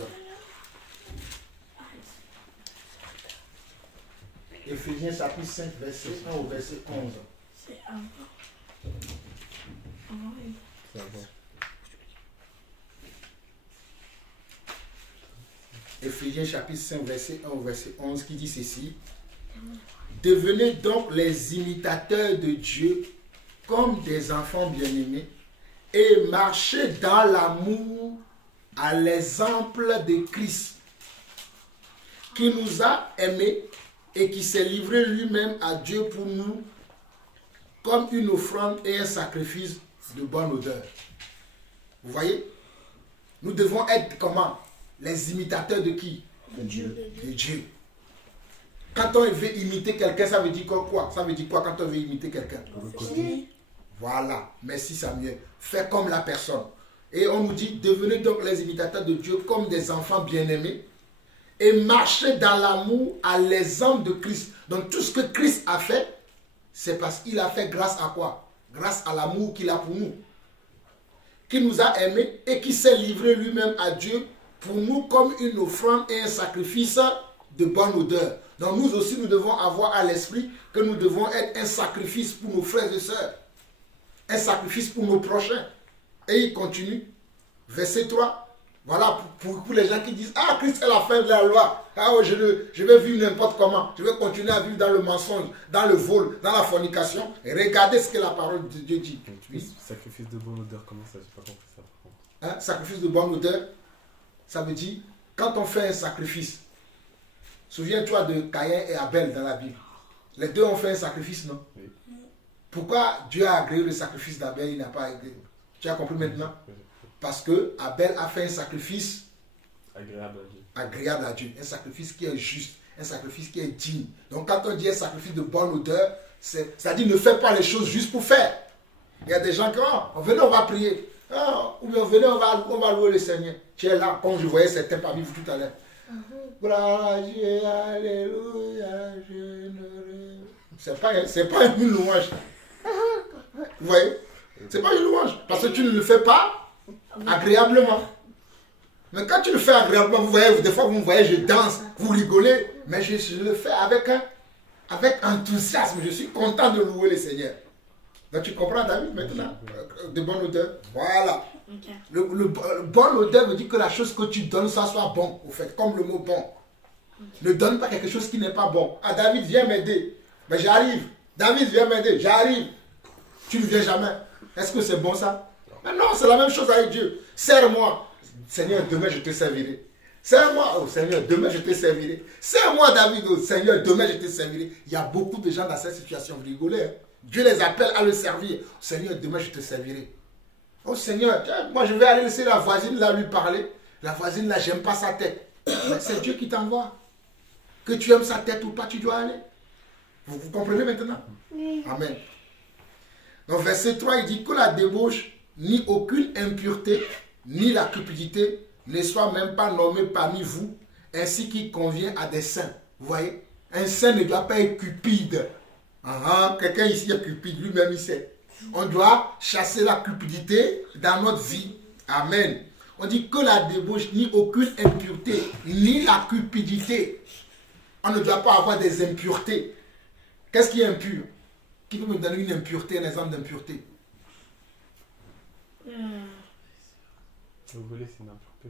Éphésiens chapitre 5, verset 1 au verset 11. C'est avant. Éphésiens chapitre 5, verset 1 au verset 11 qui dit ceci. Devenez donc les imitateurs de Dieu comme des enfants bien-aimés et marchez dans l'amour à l'exemple de Christ qui nous a aimés et qui s'est livré lui-même à Dieu pour nous comme une offrande et un sacrifice de bonne odeur. Vous voyez? Nous devons être comment? Les imitateurs de qui? De Dieu. De Dieu. Quand on veut imiter quelqu'un, ça veut dire quoi? Ça veut dire quoi quand on veut imiter quelqu'un? Voilà. Merci Samuel. Fais comme la personne. Et on nous dit, devenez donc les imitateurs de Dieu comme des enfants bien-aimés et marcher dans l'amour à l'exemple de Christ. Donc tout ce que Christ a fait, c'est parce qu'il a fait grâce à quoi? Grâce à l'amour qu'il a pour nous. Qui nous a aimés et qui s'est livré lui-même à Dieu pour nous comme une offrande et un sacrifice de bonne odeur. Donc nous aussi, nous devons avoir à l'esprit que nous devons être un sacrifice pour nos frères et sœurs. Un sacrifice pour nos prochains. Et il continue. Verset 3. Voilà, pour les gens qui disent, ah, Christ est la fin de la loi. Ah, ouais, je vais vivre n'importe comment. Je vais continuer à vivre dans le mensonge, dans le vol, dans la fornication. Et regardez ce que la parole de Dieu dit. Oui. Sacrifice de bonne odeur, comment ça? J'ai pas compris ça par contre. Hein, sacrifice de bonne odeur, ça veut dire, quand on fait un sacrifice, souviens-toi de Caïn et Abel dans la Bible. Les deux ont fait un sacrifice, non? Oui. Pourquoi Dieu a agréé le sacrifice d'Abel, il n'a pas agréé? Tu as compris maintenant? Oui. Parce que Abel a fait un sacrifice Agréable à Dieu. agréable à Dieu, un sacrifice qui est juste, un sacrifice qui est digne. Donc quand on dit un sacrifice de bonne odeur, c'est-à-dire ne fais pas les choses juste pour faire. Il y a des gens qui venez, on va prier. Ou bien venez, on va louer le Seigneur. Tu es là, comme je voyais certains parmi vous tout à l'heure. Gloire à Dieu, alléluia, c'est pas une louange. Vous voyez? C'est pas une louange. Parce que tu ne le fais pas agréablement. Mais quand tu le fais agréablement, vous voyez, des fois vous me voyez, je danse, vous rigolez, mais je le fais avec enthousiasme. Je suis content de louer le Seigneur. Donc tu comprends, David, maintenant? De bonne odeur. Voilà. Ok. Le bonne odeur veut dire que la chose que tu donnes, ça soit bon, au fait, comme le mot bon. Ne donne pas quelque chose qui n'est pas bon. Ah, David, viens m'aider. Mais j'arrive. David, viens m'aider. J'arrive. Tu ne viens jamais. Est-ce que c'est bon ça? Mais non, c'est la même chose avec Dieu. Sers-moi. Seigneur, demain je te servirai. Sers-moi, oh Seigneur, demain je te servirai. Sers-moi, David, oh Seigneur, demain je te servirai. Il y a beaucoup de gens dans cette situation, vous rigolez. Hein? Dieu les appelle à le servir. Seigneur, demain je te servirai. Oh Seigneur, moi je vais aller laisser la voisine là lui parler. La voisine là, j'aime pas sa tête. Mais c'est Dieu qui t'envoie. Que tu aimes sa tête ou pas, tu dois aller. Vous comprenez maintenant? Oui. Amen. Donc verset 3, il dit que la débauche, ni aucune impureté, ni la cupidité ne soit même pas nommée parmi vous, ainsi qu'il convient à des saints. Vous voyez? Un saint ne doit pas être cupide. Quelqu'un ici est cupide, lui-même il sait. On doit chasser la cupidité dans notre vie. Amen. On dit que la débauche, ni aucune impureté, ni la cupidité. On ne doit pas avoir des impuretés. Qu'est-ce qui est impur? Qui peut me donner une impureté, un exemple d'impureté? Voler, c'est une impureté.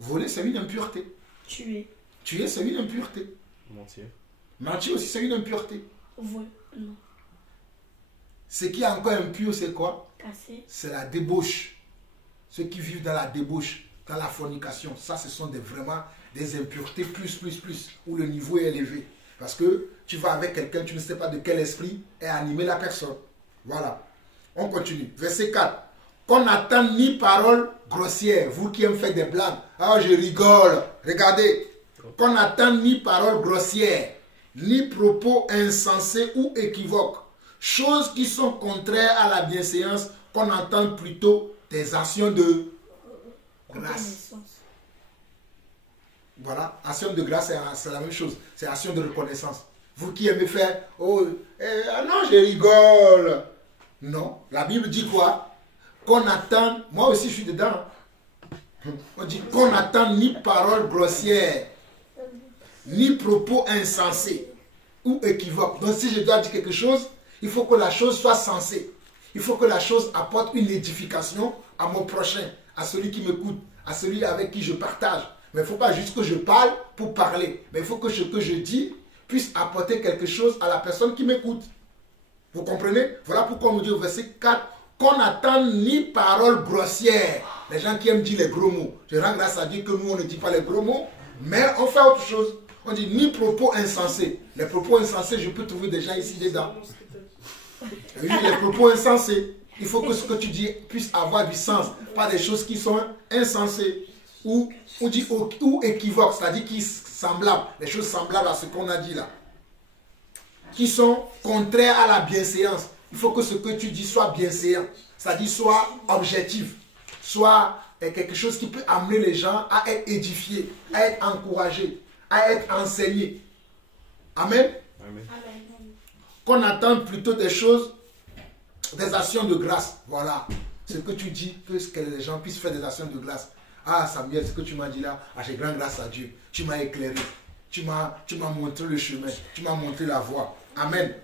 Voler, c'est une impureté. Tuer. Tuer, c'est une impureté. Mentir. Mentir aussi, c'est une impureté. Vol. Non. Ce qui est encore impur, c'est quoi? Casser. C'est la débauche. Ceux qui vivent dans la débauche, dans la fornication, ça, ce sont vraiment des impuretés plus, où le niveau est élevé. Parce que tu vas avec quelqu'un, tu ne sais pas de quel esprit est animé la personne. Voilà. On continue. Verset 4. Qu'on n'attend ni parole grossière. Vous qui aimez faire des blagues. Ah, je rigole. Regardez. Qu'on n'attend ni parole grossière, ni propos insensés ou équivoques. Choses qui sont contraires à la bienséance, qu'on entend plutôt des actions de grâce. Voilà, action de grâce, c'est la même chose. C'est action de reconnaissance. Vous qui aimez faire, oh, non, je rigole. Non, la Bible dit quoi? Qu'on attend, moi aussi je suis dedans. On dit qu'on attend ni parole grossière, ni propos insensés ou équivoques. Donc si je dois dire quelque chose, il faut que la chose soit sensée. Il faut que la chose apporte une édification à mon prochain, à celui qui m'écoute, à celui avec qui je partage. Mais il ne faut pas juste que je parle pour parler. Mais il faut que ce que je dis puisse apporter quelque chose à la personne qui m'écoute. Vous comprenez? Voilà pourquoi on nous dit au verset 4 qu'on n'attend ni parole grossière. Les gens qui aiment dire les gros mots. Je rends grâce à Dieu que nous, on ne dit pas les gros mots, mais on fait autre chose. On dit ni propos insensés. Les propos insensés, je peux trouver des gens ici dedans. Oui, les propos insensés. Il faut que ce que tu dis puisse avoir du sens. Pas des choses qui sont insensées. Ou équivoques, c'est-à-dire qui semblables. Les choses semblables à ce qu'on a dit là. Qui sont contraires à la bienséance. Il faut que ce que tu dis soit bienséant. C'est-à-dire soit objectif. Soit est quelque chose qui peut amener les gens à être édifiés, à être encouragés, à être enseignés. Amen. Amen. Qu'on attende plutôt des choses, des actions de grâce. Voilà. Ce que tu dis, que les gens puissent faire des actions de grâce. Ah Samuel, ce que tu m'as dit là, ah, j'ai grande grâce à Dieu. Tu m'as éclairé. Tu m'as montré le chemin. Tu m'as montré la voie. Amen.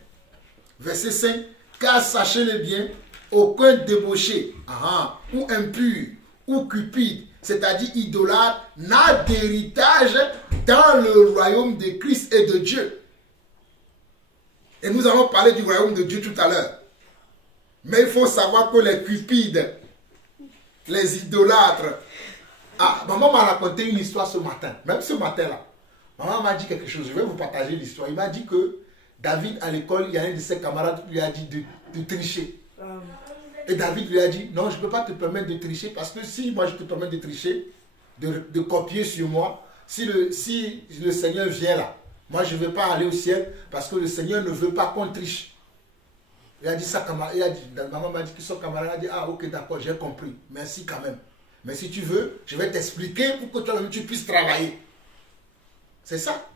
Verset 5. Car sachez-le bien, aucun débauché, ou impur, ou cupide, c'est-à-dire idolâtre, n'a d'héritage dans le royaume de Christ et de Dieu. Et nous allons parler du royaume de Dieu tout à l'heure. Mais il faut savoir que les cupides, les idolâtres... Ah, maman m'a raconté une histoire ce matin. Même ce matin-là. Maman m'a dit quelque chose. Je vais vous partager l'histoire. Il m'a dit que David, à l'école, il y a un de ses camarades qui lui a dit de tricher. Et David lui a dit, non, je ne peux pas te permettre de tricher parce que si moi je te permets de tricher, de copier sur moi, si le Seigneur vient là, moi je ne vais pas aller au ciel parce que le Seigneur ne veut pas qu'on triche. Il a dit ça, maman m'a dit que son camarade a dit, ah ok d'accord, j'ai compris, merci quand même. Mais si tu veux, je vais t'expliquer pour que toi-même tu puisses travailler. C'est ça.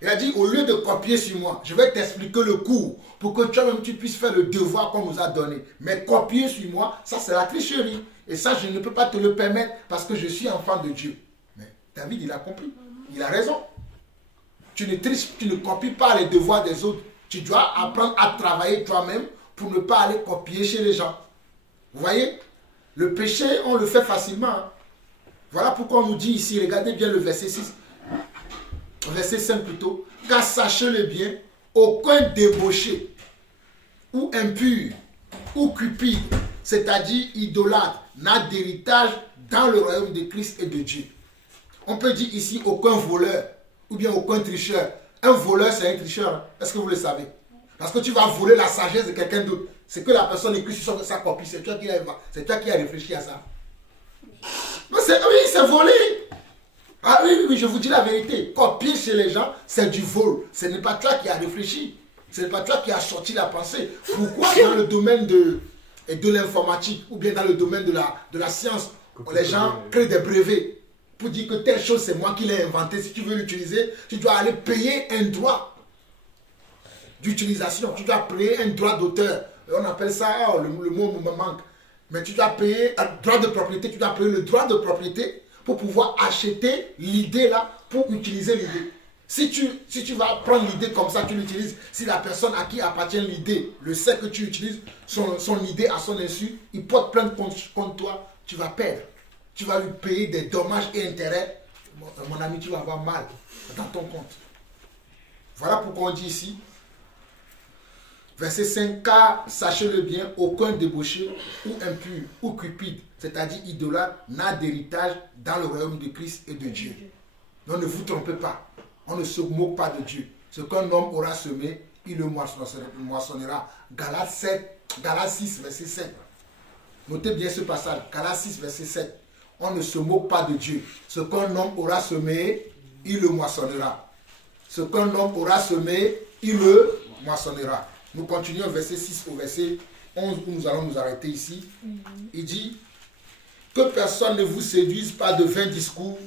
Il a dit, au lieu de copier sur moi, je vais t'expliquer le cours pour que toi-même tu puisses faire le devoir qu'on nous a donné. Mais copier sur moi, ça c'est la tricherie. Et ça, je ne peux pas te le permettre parce que je suis enfant de Dieu. Mais David, il a compris. Il a raison. Tu ne triches, tu ne copies pas les devoirs des autres. Tu dois apprendre à travailler toi-même pour ne pas aller copier chez les gens. Vous voyez? Le péché, on le fait facilement. Hein. Voilà pourquoi on nous dit ici, regardez bien le verset 6. Verset 5 plutôt. Car sachez-le bien, aucun débauché, ou impur, ou cupide, c'est-à-dire idolâtre, n'a d'héritage dans le royaume de Christ et de Dieu. On peut dire ici aucun voleur, ou bien aucun tricheur. Un voleur, c'est un tricheur. Est-ce que vous le savez? Parce que tu vas voler la sagesse de quelqu'un d'autre. C'est que la personne écrit sur sa copie. C'est toi qui as réfléchi à ça. Oui, c'est volé. Ah oui, je vous dis la vérité. Copier chez les gens, c'est du vol. Ce n'est pas toi qui as réfléchi. Ce n'est pas toi qui as sorti la pensée. Pourquoi dans le domaine de l'informatique ou bien dans le domaine de la science, les gens créent des brevets pour dire que telle chose, c'est moi qui l'ai inventé. Si tu veux l'utiliser, tu dois aller payer un droit d'utilisation. Tu dois payer un droit d'auteur. On appelle ça, le mot me manque. Mais tu dois payer un droit de propriété. Tu dois payer le droit de propriété pour pouvoir acheter l'idée là, pour utiliser l'idée. Si tu vas prendre l'idée comme ça, tu l'utilises. Si la personne à qui appartient l'idée le sait que tu utilises son idée à son insu, il porte plainte contre toi, tu vas perdre. Tu vas lui payer des dommages et intérêts. Mon ami, tu vas avoir mal dans ton compte. Voilà pourquoi on dit ici, verset 5, car sachez-le bien, aucun débauché ou impur ou cupide, c'est-à-dire idolâtre, n'a d'héritage dans le royaume de Christ et de Dieu. Donc ne vous trompez pas. On ne se moque pas de Dieu. Ce qu'un homme aura semé, il le moissonnera. Galates 6, verset 7. Notez bien ce passage. Galates 6, verset 7. On ne se moque pas de Dieu. Ce qu'un homme aura semé, il le moissonnera. Ce qu'un homme aura semé, il le moissonnera. Nous continuons verset 6 au verset 11 où nous allons nous arrêter ici. Il dit que personne ne vous séduise par de vains discours,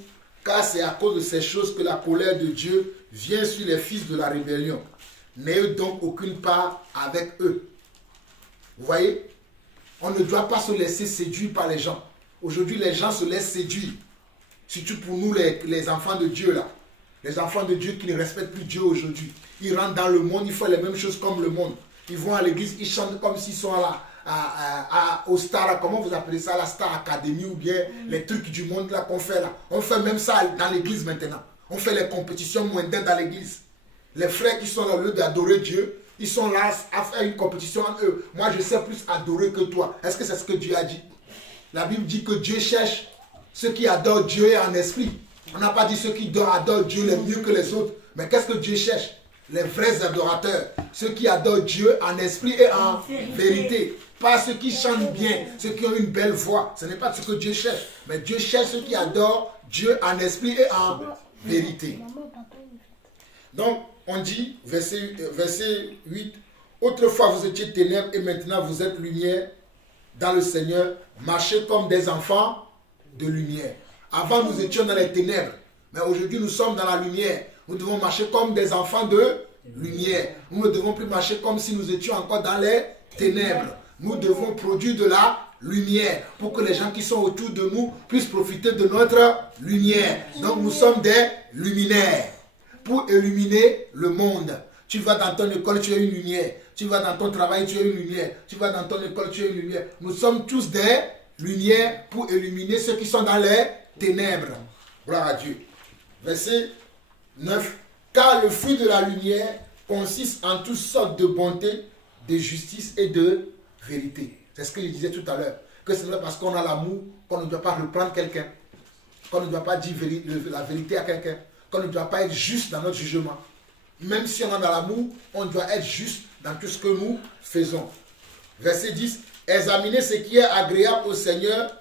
car c'est à cause de ces choses que la colère de Dieu vient sur les fils de la rébellion. N'ayez donc aucune part avec eux. Vous voyez, on ne doit pas se laisser séduire par les gens. Aujourd'hui, les gens se laissent séduire. Surtout pour nous, les enfants de Dieu, là. Les enfants de Dieu qui ne respectent plus Dieu aujourd'hui. Ils rentrent dans le monde, ils font les mêmes choses comme le monde. Ils vont à l'église, ils chantent comme s'ils sont au Star, comment vous appelez ça, la Star Academy ou bien les trucs du monde là qu'on fait là. On fait même ça dans l'église maintenant. On fait les compétitions mondaines dans l'église. Les frères qui sont là, au lieu d'adorer Dieu, ils sont là à faire une compétition entre eux. Moi, je sais plus adorer que toi. Est-ce que c'est ce que Dieu a dit? La Bible dit que Dieu cherche ceux qui adorent Dieu et en esprit. On n'a pas dit ceux qui adorent Dieu les mieux que les autres. Mais qu'est-ce que Dieu cherche? Les vrais adorateurs. Ceux qui adorent Dieu en esprit et en vérité. Pas ceux qui chantent bien, ceux qui ont une belle voix. Ce n'est pas ce que Dieu cherche. Mais Dieu cherche ceux qui adorent Dieu en esprit et en vérité. Donc, on dit, verset 8, autrefois vous étiez ténèbres et maintenant vous êtes lumière dans le Seigneur, marchez comme des enfants de lumière. Avant, nous étions dans les ténèbres, mais aujourd'hui, nous sommes dans la lumière. Nous devons marcher comme des enfants de lumière. Nous ne devons plus marcher comme si nous étions encore dans les ténèbres. Nous devons produire de la lumière pour que les gens qui sont autour de nous puissent profiter de notre lumière. Donc, nous sommes des luminaires pour illuminer le monde. Tu vas dans ton école, tu as une lumière. Tu vas dans ton travail, tu as une lumière. Tu vas dans ton école, tu as une lumière. Nous sommes tous des lumières pour illuminer ceux qui sont dans les ténèbres. Gloire à Dieu. Verset 9. Car le fruit de la lumière consiste en toutes sortes de bonté, de justice et de vérité. C'est ce que je disais tout à l'heure. Que ce n'est pas parce qu'on a l'amour qu'on ne doit pas reprendre quelqu'un. Qu'on ne doit pas dire la vérité à quelqu'un. Qu'on ne doit pas être juste dans notre jugement. Même si on a dans l'amour, on doit être juste dans tout ce que nous faisons. Verset 10. Examinez ce qui est agréable au Seigneur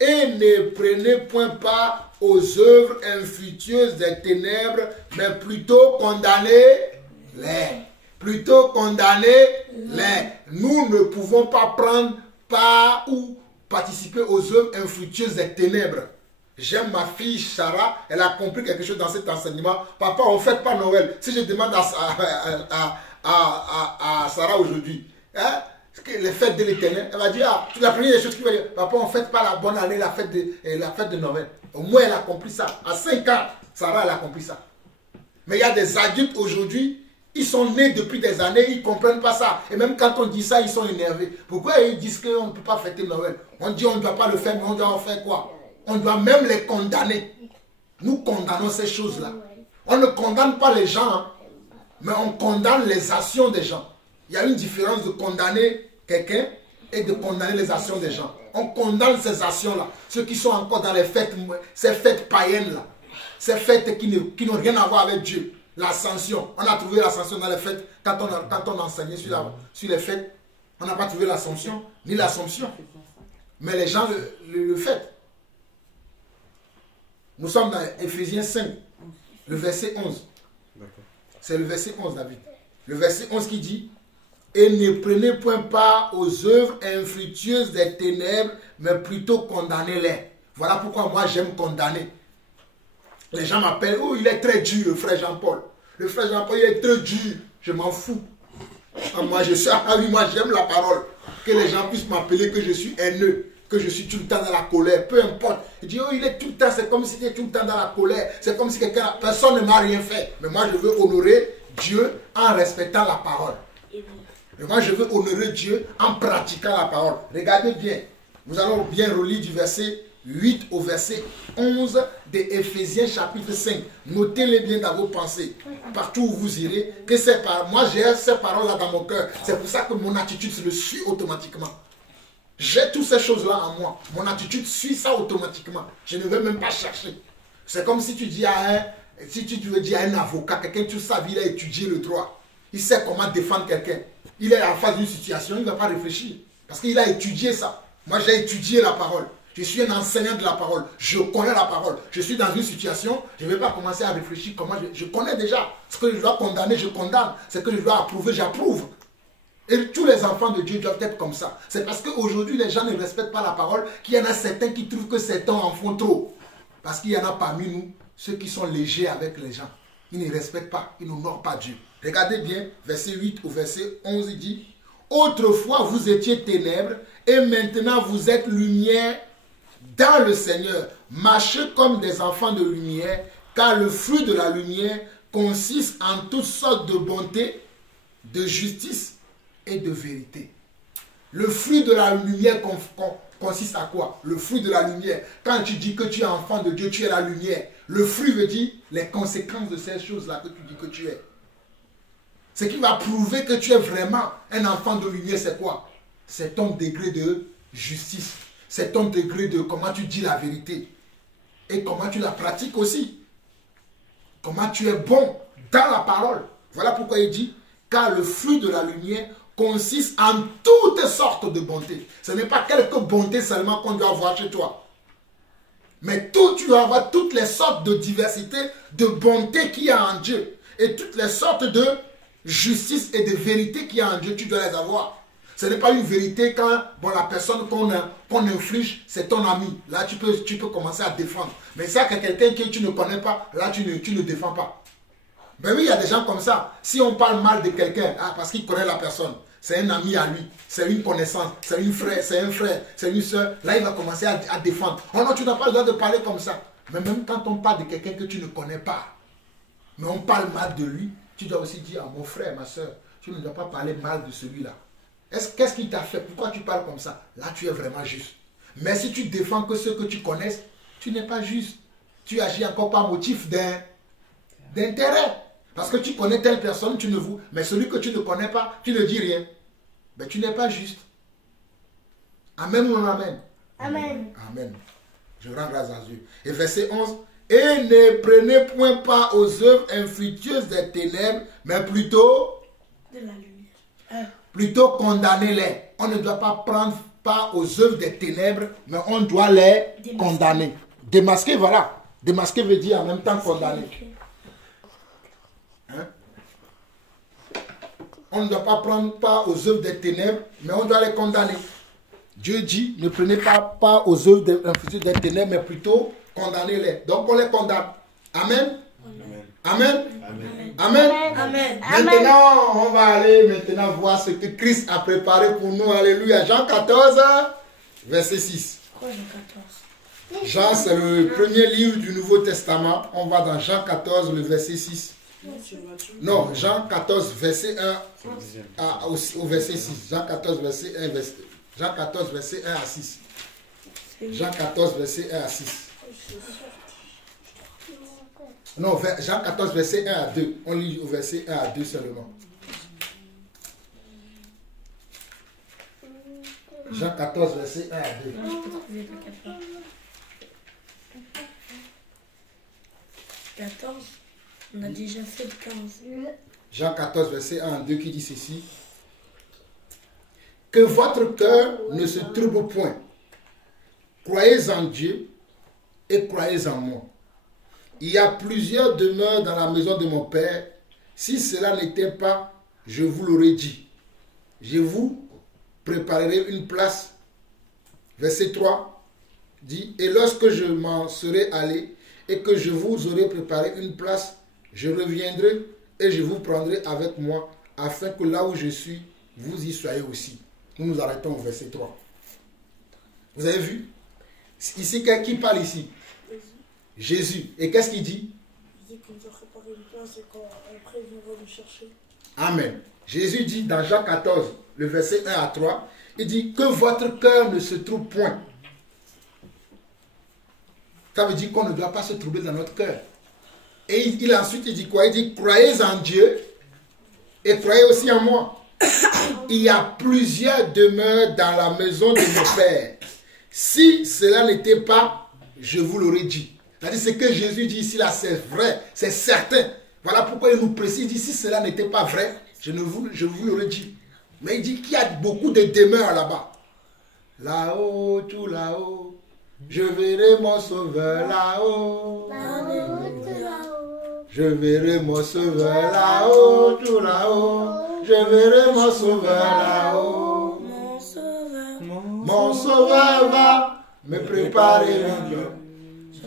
et ne prenez point part aux œuvres infructueuses des ténèbres, mais plutôt condamnez-les. Plutôt condamnez-les. Nous ne pouvons pas prendre part ou participer aux œuvres infructueuses des ténèbres. J'aime ma fille Sarah, elle a compris quelque chose dans cet enseignement. Papa, on ne fête pas Noël. Si je demande à Sarah aujourd'hui, hein, les fêtes de l'Éternel, elle va dire, ah, tu l'as pris des choses qui va dire, papa, on ne fête pas la bonne année, la fête de Noël. Au moins, elle a compris ça. À 5 ans, Sarah, elle a compris ça. Mais il y a des adultes aujourd'hui, ils sont nés depuis des années, ils ne comprennent pas ça. Et même quand on dit ça, ils sont énervés. Pourquoi ils disent qu'on ne peut pas fêter Noël? On dit on ne doit pas le faire, mais on doit en faire quoi? On doit même les condamner. Nous condamnons ces choses-là. On ne condamne pas les gens, hein, mais on condamne les actions des gens. Il y a une différence de condamner quelqu'un et de condamner les actions des gens. On condamne ces actions-là. Ceux qui sont encore dans les fêtes, ces fêtes païennes-là. Ces fêtes qui n'ont rien à voir avec Dieu. L'ascension. On a trouvé l'ascension dans les fêtes. Quand on enseignait sur les fêtes, on n'a pas trouvé l'ascension, ni l'assomption. Mais les gens le fêtent. Nous sommes dans Éphésiens 5, le verset 11. C'est le verset 11, David. Le verset 11 qui dit: et ne prenez point part aux œuvres infructueuses des ténèbres, mais plutôt condamnez-les. Voilà pourquoi moi j'aime condamner. Les gens m'appellent, oh il est très dur le frère Jean-Paul. Le frère Jean-Paul il est très dur, je m'en fous. Moi j'aime la parole. Que les gens puissent m'appeler que je suis haineux, que je suis tout le temps dans la colère, peu importe. Il dit, oh il est tout le temps, c'est comme si il était tout le temps dans la colère. C'est comme si personne ne m'a rien fait. Mais moi je veux honorer Dieu en respectant la parole. Et moi, je veux honorer Dieu en pratiquant la parole. Regardez bien. Nous allons bien relire du verset 8 au verset 11 de Éphésiens chapitre 5. Notez-les bien dans vos pensées. Partout où vous irez. Moi, j'ai ces paroles-là dans mon cœur. C'est pour ça que mon attitude le suit automatiquement. J'ai toutes ces choses-là en moi. Mon attitude suit ça automatiquement. Je ne veux même pas chercher. C'est comme si tu dis si tu veux dire à un avocat, quelqu'un toute sa vie, il a étudié le droit. Il sait comment défendre quelqu'un. Il est en face d'une situation, il ne va pas réfléchir. Parce qu'il a étudié ça. Moi, j'ai étudié la parole. Je suis un enseignant de la parole. Je connais la parole. Je suis dans une situation, je ne vais pas commencer à réfléchir comment je connais déjà. Ce que je dois condamner, je condamne. Ce que je dois approuver, j'approuve. Et tous les enfants de Dieu doivent être comme ça. C'est parce qu'aujourd'hui, les gens ne respectent pas la parole qu'il y en a certains qui trouvent que certains en font trop. Parce qu'il y en a parmi nous, ceux qui sont légers avec les gens. Ils ne respectent pas, ils n'honorent pas Dieu. Regardez bien, verset 8 au verset 11, il dit: autrefois vous étiez ténèbres, et maintenant vous êtes lumière dans le Seigneur. Marchez comme des enfants de lumière, car le fruit de la lumière consiste en toutes sortes de bonté, de justice et de vérité. Le fruit de la lumière consiste à quoi? Le fruit de la lumière. Quand tu dis que tu es enfant de Dieu, tu es la lumière. Le fruit veut dire les conséquences de ces choses-là que tu dis que tu es. Ce qui va prouver que tu es vraiment un enfant de lumière, c'est quoi? C'est ton degré de justice. C'est ton degré de comment tu dis la vérité. Et comment tu la pratiques aussi. Comment tu es bon dans la parole. Voilà pourquoi il dit, car le fruit de la lumière consiste en toutes sortes de bontés. Ce n'est pas quelques bontés seulement qu'on doit avoir chez toi. Mais tu dois avoir toutes les sortes de diversité, de bonté qu'il y a en Dieu. Et toutes les sortes de justice et de vérité qu'il y a en Dieu, tu dois les avoir. Ce n'est pas une vérité quand bon, la personne qu'on inflige, c'est ton ami. Là, tu peux commencer à défendre. Mais ça, que quelqu'un que tu ne connais pas, là, tu ne défends pas. Ben oui, il y a des gens comme ça. Si on parle mal de quelqu'un, parce qu'il connaît la personne, c'est un ami à lui, c'est une connaissance, c'est un frère, c'est une soeur, là, il va commencer à défendre. Oh non, tu n'as pas le droit de parler comme ça. Mais même quand on parle de quelqu'un que tu ne connais pas, mais on parle mal de lui, tu dois aussi dire à mon frère, ma soeur, tu ne dois pas parler mal de celui-là. Qu'est-ce qu'il t'a fait? Pourquoi tu parles comme ça? Là, tu es vraiment juste. Mais si tu défends que ceux que tu connais, tu n'es pas juste. Tu agis encore par motif d'intérêt. Parce que tu connais telle personne, tu ne vous... Mais celui que tu ne connais pas, tu ne dis rien. Mais tu n'es pas juste. Amen ou non amen? Amen. Amen. Je rends grâce à Dieu. Et verset 11. Et ne prenez point part aux œuvres infructueuses des ténèbres, mais plutôt... De la lumière. Plutôt condamnez-les. On ne doit pas prendre part aux œuvres des ténèbres, mais on doit les condamner. Démasquer, voilà. Démasquer veut dire en même temps condamner. Hein? On ne doit pas prendre part aux œuvres des ténèbres, mais on doit les condamner. Dieu dit, ne prenez pas part aux œuvres des ténèbres, mais plutôt condamnez-les. Donc on les condamne. Amen. Amen. Amen. Amen. Amen. Maintenant, on va aller maintenant voir ce que Christ a préparé pour nous. Alléluia. Jean 14, verset 6. Pourquoi Jean 14? Jean, c'est le premier livre du Nouveau Testament. On va dans Jean 14, le verset 6. Non, Jean 14, verset 1 au verset 6. Jean 14, verset 1, Jean 14, verset 1 à 6. Jean 14, verset 1 à 6. Non, Jean 14, verset 1 à 2. On lit au verset 1 à 2 seulement. Jean 14, verset 1 à 2. On a déjà fait le 15. Jean 14, verset 1 à 2 qui dit ceci. Que votre cœur ne se trouble point. Croyez en Dieu et croyez en moi. Il y a plusieurs demeures dans la maison de mon Père. Si cela n'était pas, je vous l'aurais dit. Je vous préparerai une place. Verset 3 dit, et lorsque je m'en serai allé et que je vous aurai préparé une place, je reviendrai et je vous prendrai avec moi, afin que là où je suis, vous y soyez aussi. Nous nous arrêtons au verset 3. Vous avez vu? Ici, qui parle ici? Jésus. Et qu'est-ce qu'il dit? Il dit qu'il nous a préparé une place et qu'après il va nous chercher. Amen. Jésus dit dans Jean 14, le verset 1 à 3, il dit que votre cœur ne se trouble point. Ça veut dire qu'on ne doit pas se troubler dans notre cœur. Et ensuite il dit quoi? Il dit croyez en Dieu et croyez aussi en moi. Il y a plusieurs demeures dans la maison de mon Père. Si cela n'était pas, je vous l'aurais dit. C'est-à-dire ce que Jésus dit ici là, c'est vrai, c'est certain. Voilà pourquoi il nous précise, il dit si cela n'était pas vrai, je vous l'aurais dit. Mais il dit qu'il y a beaucoup de demeures là-bas. Là-haut, tout là-haut, je verrai mon sauveur là-haut. Je verrai mon sauveur là-haut, tout là-haut. Je verrai mon sauveur là-haut. Mon sauveur va me préparer un lieu.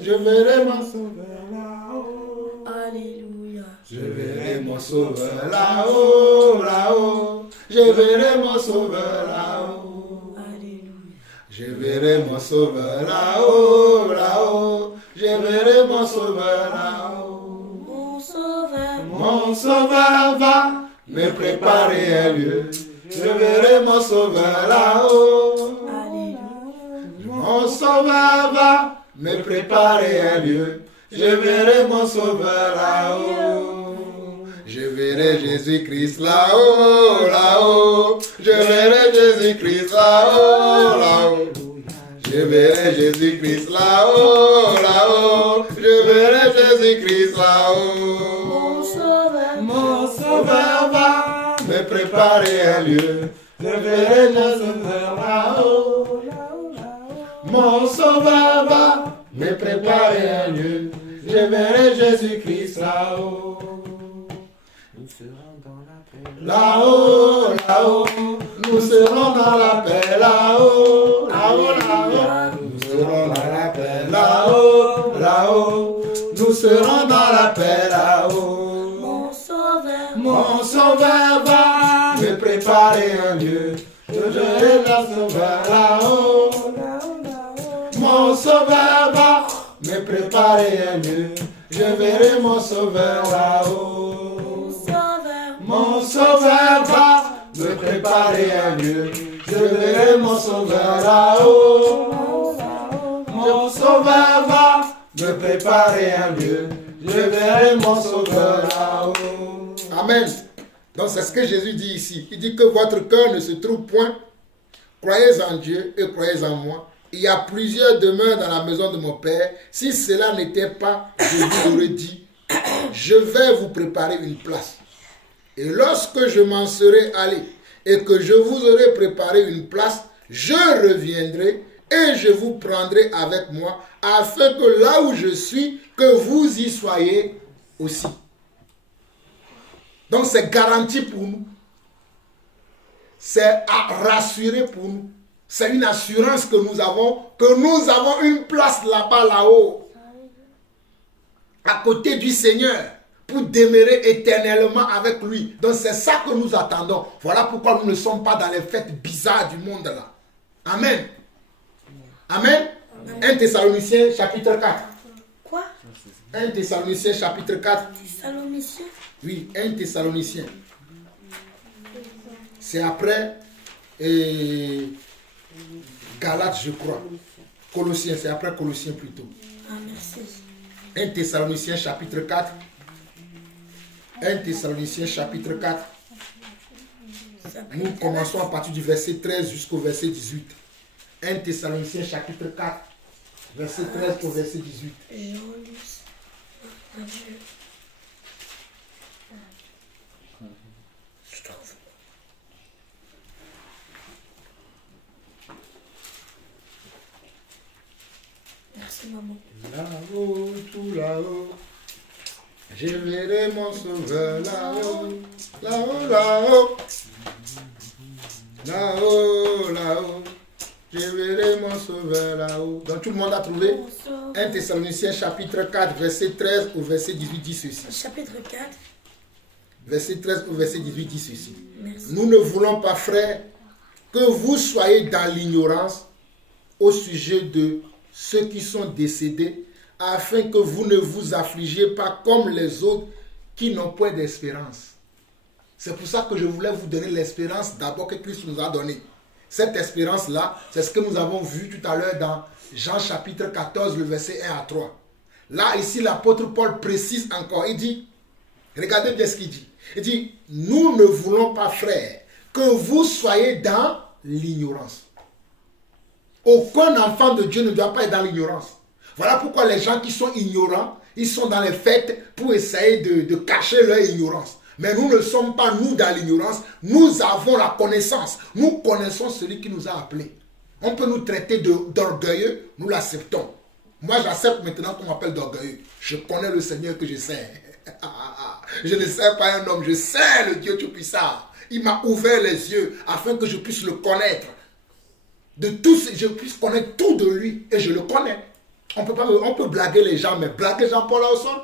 Je verrai mon sauveur là-haut. Alléluia. Je verrai mon sauveur là-haut, là-haut. Je verrai mon sauveur là-haut. Alléluia. Je verrai mon sauveur là-haut, là-haut. Je verrai mon sauveur là-haut. Mon sauveur. Mon sauveur va me préparer un lieu. Je verrai mon sauveur là-haut. Alléluia. Mon sauveur va me préparer un lieu. Je verrai mon sauveur là-haut. Je verrai Jésus-Christ là-haut, là-haut. Je verrai Jésus-Christ là-haut, là-haut. Je verrai Jésus-Christ là-haut, là-haut. Je verrai Jésus-Christ là-haut. Mon sauveur va me préparer un lieu. Je verrai mon sauveur là-haut. Mon sauveur va me préparer un lieu. Je verrai Jésus-Christ là-haut. Nous serons dans la paix. Là-haut, là-haut, nous nous serons dans la paix là-haut, là-haut, là-haut. Nous serons dans la paix là-haut, là-haut. Nous serons dans la paix là-haut. Mon sauveur va me préparer un lieu. Je verrai la sauveur là-haut. Mon sauveur va me préparer un lieu. Je verrai mon sauveur là-haut. Mon sauveur va me préparer un lieu. Je verrai mon sauveur là-haut. Mon sauveur va me préparer un lieu. Je verrai mon sauveur là-haut. Amen. Donc c'est ce que Jésus dit ici. Il dit que votre cœur ne se trouve point. Croyez en Dieu et croyez en moi. Il y a plusieurs demeures dans la maison de mon Père. Si cela n'était pas, je vous aurais dit, je vais vous préparer une place. Et lorsque je m'en serai allé et que je vous aurai préparé une place, je reviendrai et je vous prendrai avec moi, afin que là où je suis, que vous y soyez aussi. Donc c'est garanti pour nous. C'est rassuré pour nous. C'est une assurance que nous avons une place là-bas, là-haut, à côté du Seigneur, pour demeurer éternellement avec lui. Donc c'est ça que nous attendons. Voilà pourquoi nous ne sommes pas dans les fêtes bizarres du monde là. Amen. Amen. 1 Thessaloniciens chapitre 4. Quoi? 1 Thessaloniciens chapitre 4. Thessaloniciens? Oui, 1 Thessaloniciens. C'est après Galates, je crois. Colossiens, c'est après Colossiens plutôt. Ah, merci. 1 Thessaloniciens chapitre 4. 1 Thessaloniciens chapitre 4. Nous commençons à partir du verset 13 jusqu'au verset 18. 1 Thessaloniciens chapitre 4. Verset 13 au verset 18. Je trouve. Merci maman. Là-haut, tout là-haut, je verrai mon sauveur là-haut, là-haut, là-haut, là-haut, là-haut, je verrai mon sauveur là-haut. Donc tout le monde a trouvé 1 Thessaloniciens chapitre 4, verset 13 au verset 18 dit ceci. Chapitre 4. Verset 13 au verset 18 dit ceci. Merci. Nous ne voulons pas, frères, que vous soyez dans l'ignorance au sujet de ceux qui sont décédés, afin que vous ne vous affligiez pas comme les autres qui n'ont point d'espérance. C'est pour ça que je voulais vous donner l'espérance d'abord que Christ nous a donné. Cette espérance-là, c'est ce que nous avons vu tout à l'heure dans Jean chapitre 14, le verset 1 à 3. Là, ici, l'apôtre Paul précise encore. Il dit, regardez bien ce qu'il dit. Il dit, nous ne voulons pas, frères, que vous soyez dans l'ignorance. Aucun enfant de Dieu ne doit pas être dans l'ignorance. Voilà pourquoi les gens qui sont ignorants, ils sont dans les fêtes pour essayer de cacher leur ignorance. Mais nous ne sommes pas, nous, dans l'ignorance. Nous avons la connaissance. Nous connaissons celui qui nous a appelés. On peut nous traiter d'orgueilleux, nous l'acceptons. Moi, j'accepte maintenant qu'on m'appelle d'orgueilleux. Je connais le Seigneur que je sais. Je ne sais pas un homme, je sais le Dieu Tout-Puissant. Il m'a ouvert les yeux afin que je puisse le connaître. De tout, je puisse connaître tout de lui et je le connais. On peut blaguer les gens, mais blaguer Jean-Paul Lawson,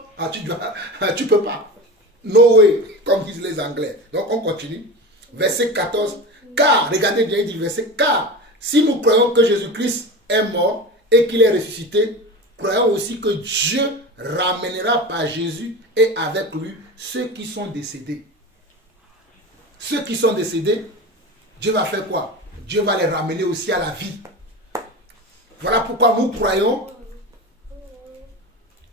tu peux pas. No way, comme disent les Anglais. Donc on continue. Verset 14. Car, regardez bien, il dit verset, car si nous croyons que Jésus-Christ est mort et qu'il est ressuscité, croyons aussi que Dieu ramènera par Jésus et avec lui ceux qui sont décédés. Ceux qui sont décédés, Dieu va faire quoi? Dieu va les ramener aussi à la vie. Voilà pourquoi nous croyons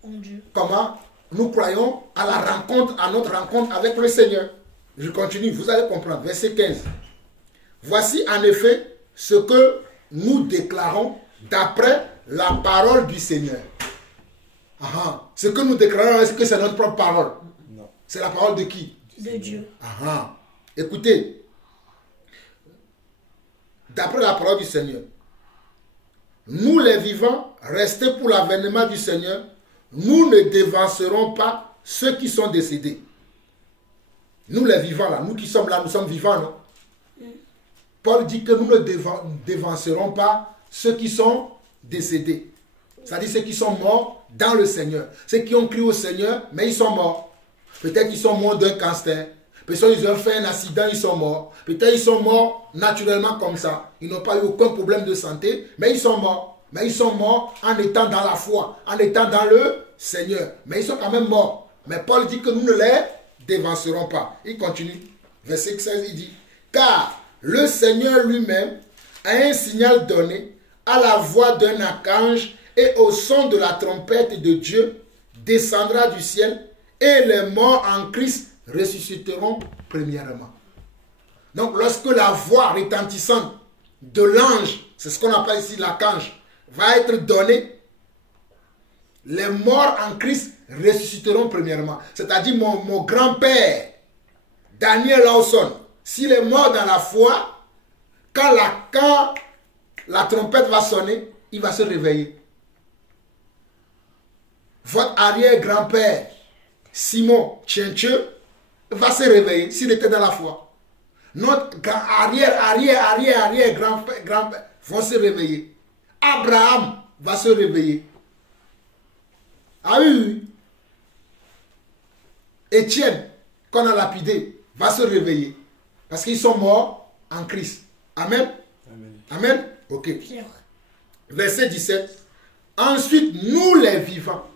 En Dieu. comment? Nous croyons à la rencontre, à notre rencontre avec le Seigneur. Je continue, vous allez comprendre. Verset 15. Voici en effet ce que nous déclarons d'après la parole du Seigneur. Ce que nous déclarons, est-ce que c'est notre propre parole? Non. C'est la parole de qui? De Dieu. Écoutez. D'après la parole du Seigneur. Nous les vivants, restés pour l'avènement du Seigneur, nous ne dévancerons pas ceux qui sont décédés. Nous les vivants là, nous qui sommes là, nous sommes vivants, non? Paul dit que nous ne dévancerons pas ceux qui sont décédés. C'est-à-dire ceux qui sont morts dans le Seigneur. Ceux qui ont cru au Seigneur, mais ils sont morts. Peut-être qu'ils sont morts d'un cancer. Peut-être qu'ils ont fait un accident, ils sont morts. Peut-être qu'ils sont morts naturellement comme ça. Ils n'ont pas eu aucun problème de santé, mais ils sont morts. Mais ils sont morts en étant dans la foi, en étant dans le Seigneur. Mais ils sont quand même morts. Mais Paul dit que nous ne les dévancerons pas. Il continue. Verset 16, il dit, car le Seigneur lui-même a un signal donné à la voix d'un archange et au son de la trompette de Dieu descendra du ciel et les morts en Christ ressusciteront premièrement. Donc lorsque la voix retentissante de l'ange, c'est ce qu'on appelle ici l'archange, va être donnée, les morts en Christ ressusciteront premièrement. C'est-à-dire mon grand-père, Daniel Lawson, s'il est mort dans la foi, quand la trompette va sonner, il va se réveiller. Votre arrière-grand-père, Simon Tchenche, va se réveiller s'il était dans la foi. Notre arrière-grand-père vont se réveiller. Abraham va se réveiller. Ah oui. Étienne, qu'on a lapidé, va se réveiller. Parce qu'ils sont morts en Christ. Amen. Amen. Amen. Ok. Verset 17. Ensuite, nous les vivants,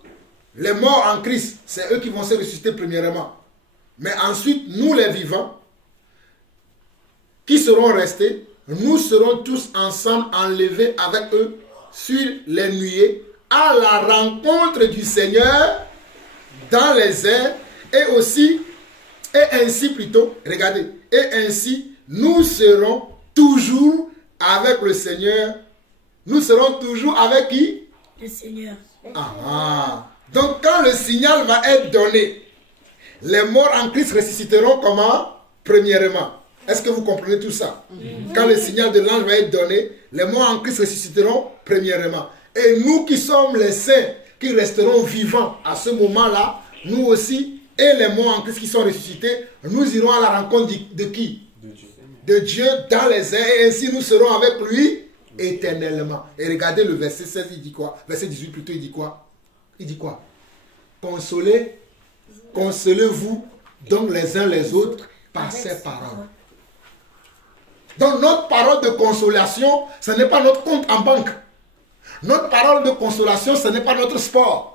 les morts en Christ, c'est eux qui vont se ressusciter premièrement. Mais ensuite, nous les vivants, qui seront restés, nous serons tous ensemble enlevés avec eux sur les nuées à la rencontre du Seigneur dans les airs et ainsi plutôt, regardez, et ainsi nous serons toujours avec le Seigneur. Nous serons toujours avec qui? Le Seigneur. Donc quand le signal va être donné, les morts en Christ ressusciteront comment? Premièrement. Est-ce que vous comprenez tout ça? Quand le signal de l'ange va être donné, les morts en Christ ressusciteront premièrement. Et nous qui sommes les saints, qui resteront vivants à ce moment-là, nous aussi, et les morts en Christ qui sont ressuscités, nous irons à la rencontre de qui? De Dieu dans les airs, et ainsi nous serons avec lui éternellement. Et regardez le verset 16, il dit quoi? Verset 18 plutôt, il dit quoi? Il dit quoi? Consolez-vous donc les uns les autres par ces paroles. Donc notre parole de consolation, ce n'est pas notre compte en banque. Notre parole de consolation, ce n'est pas notre sport.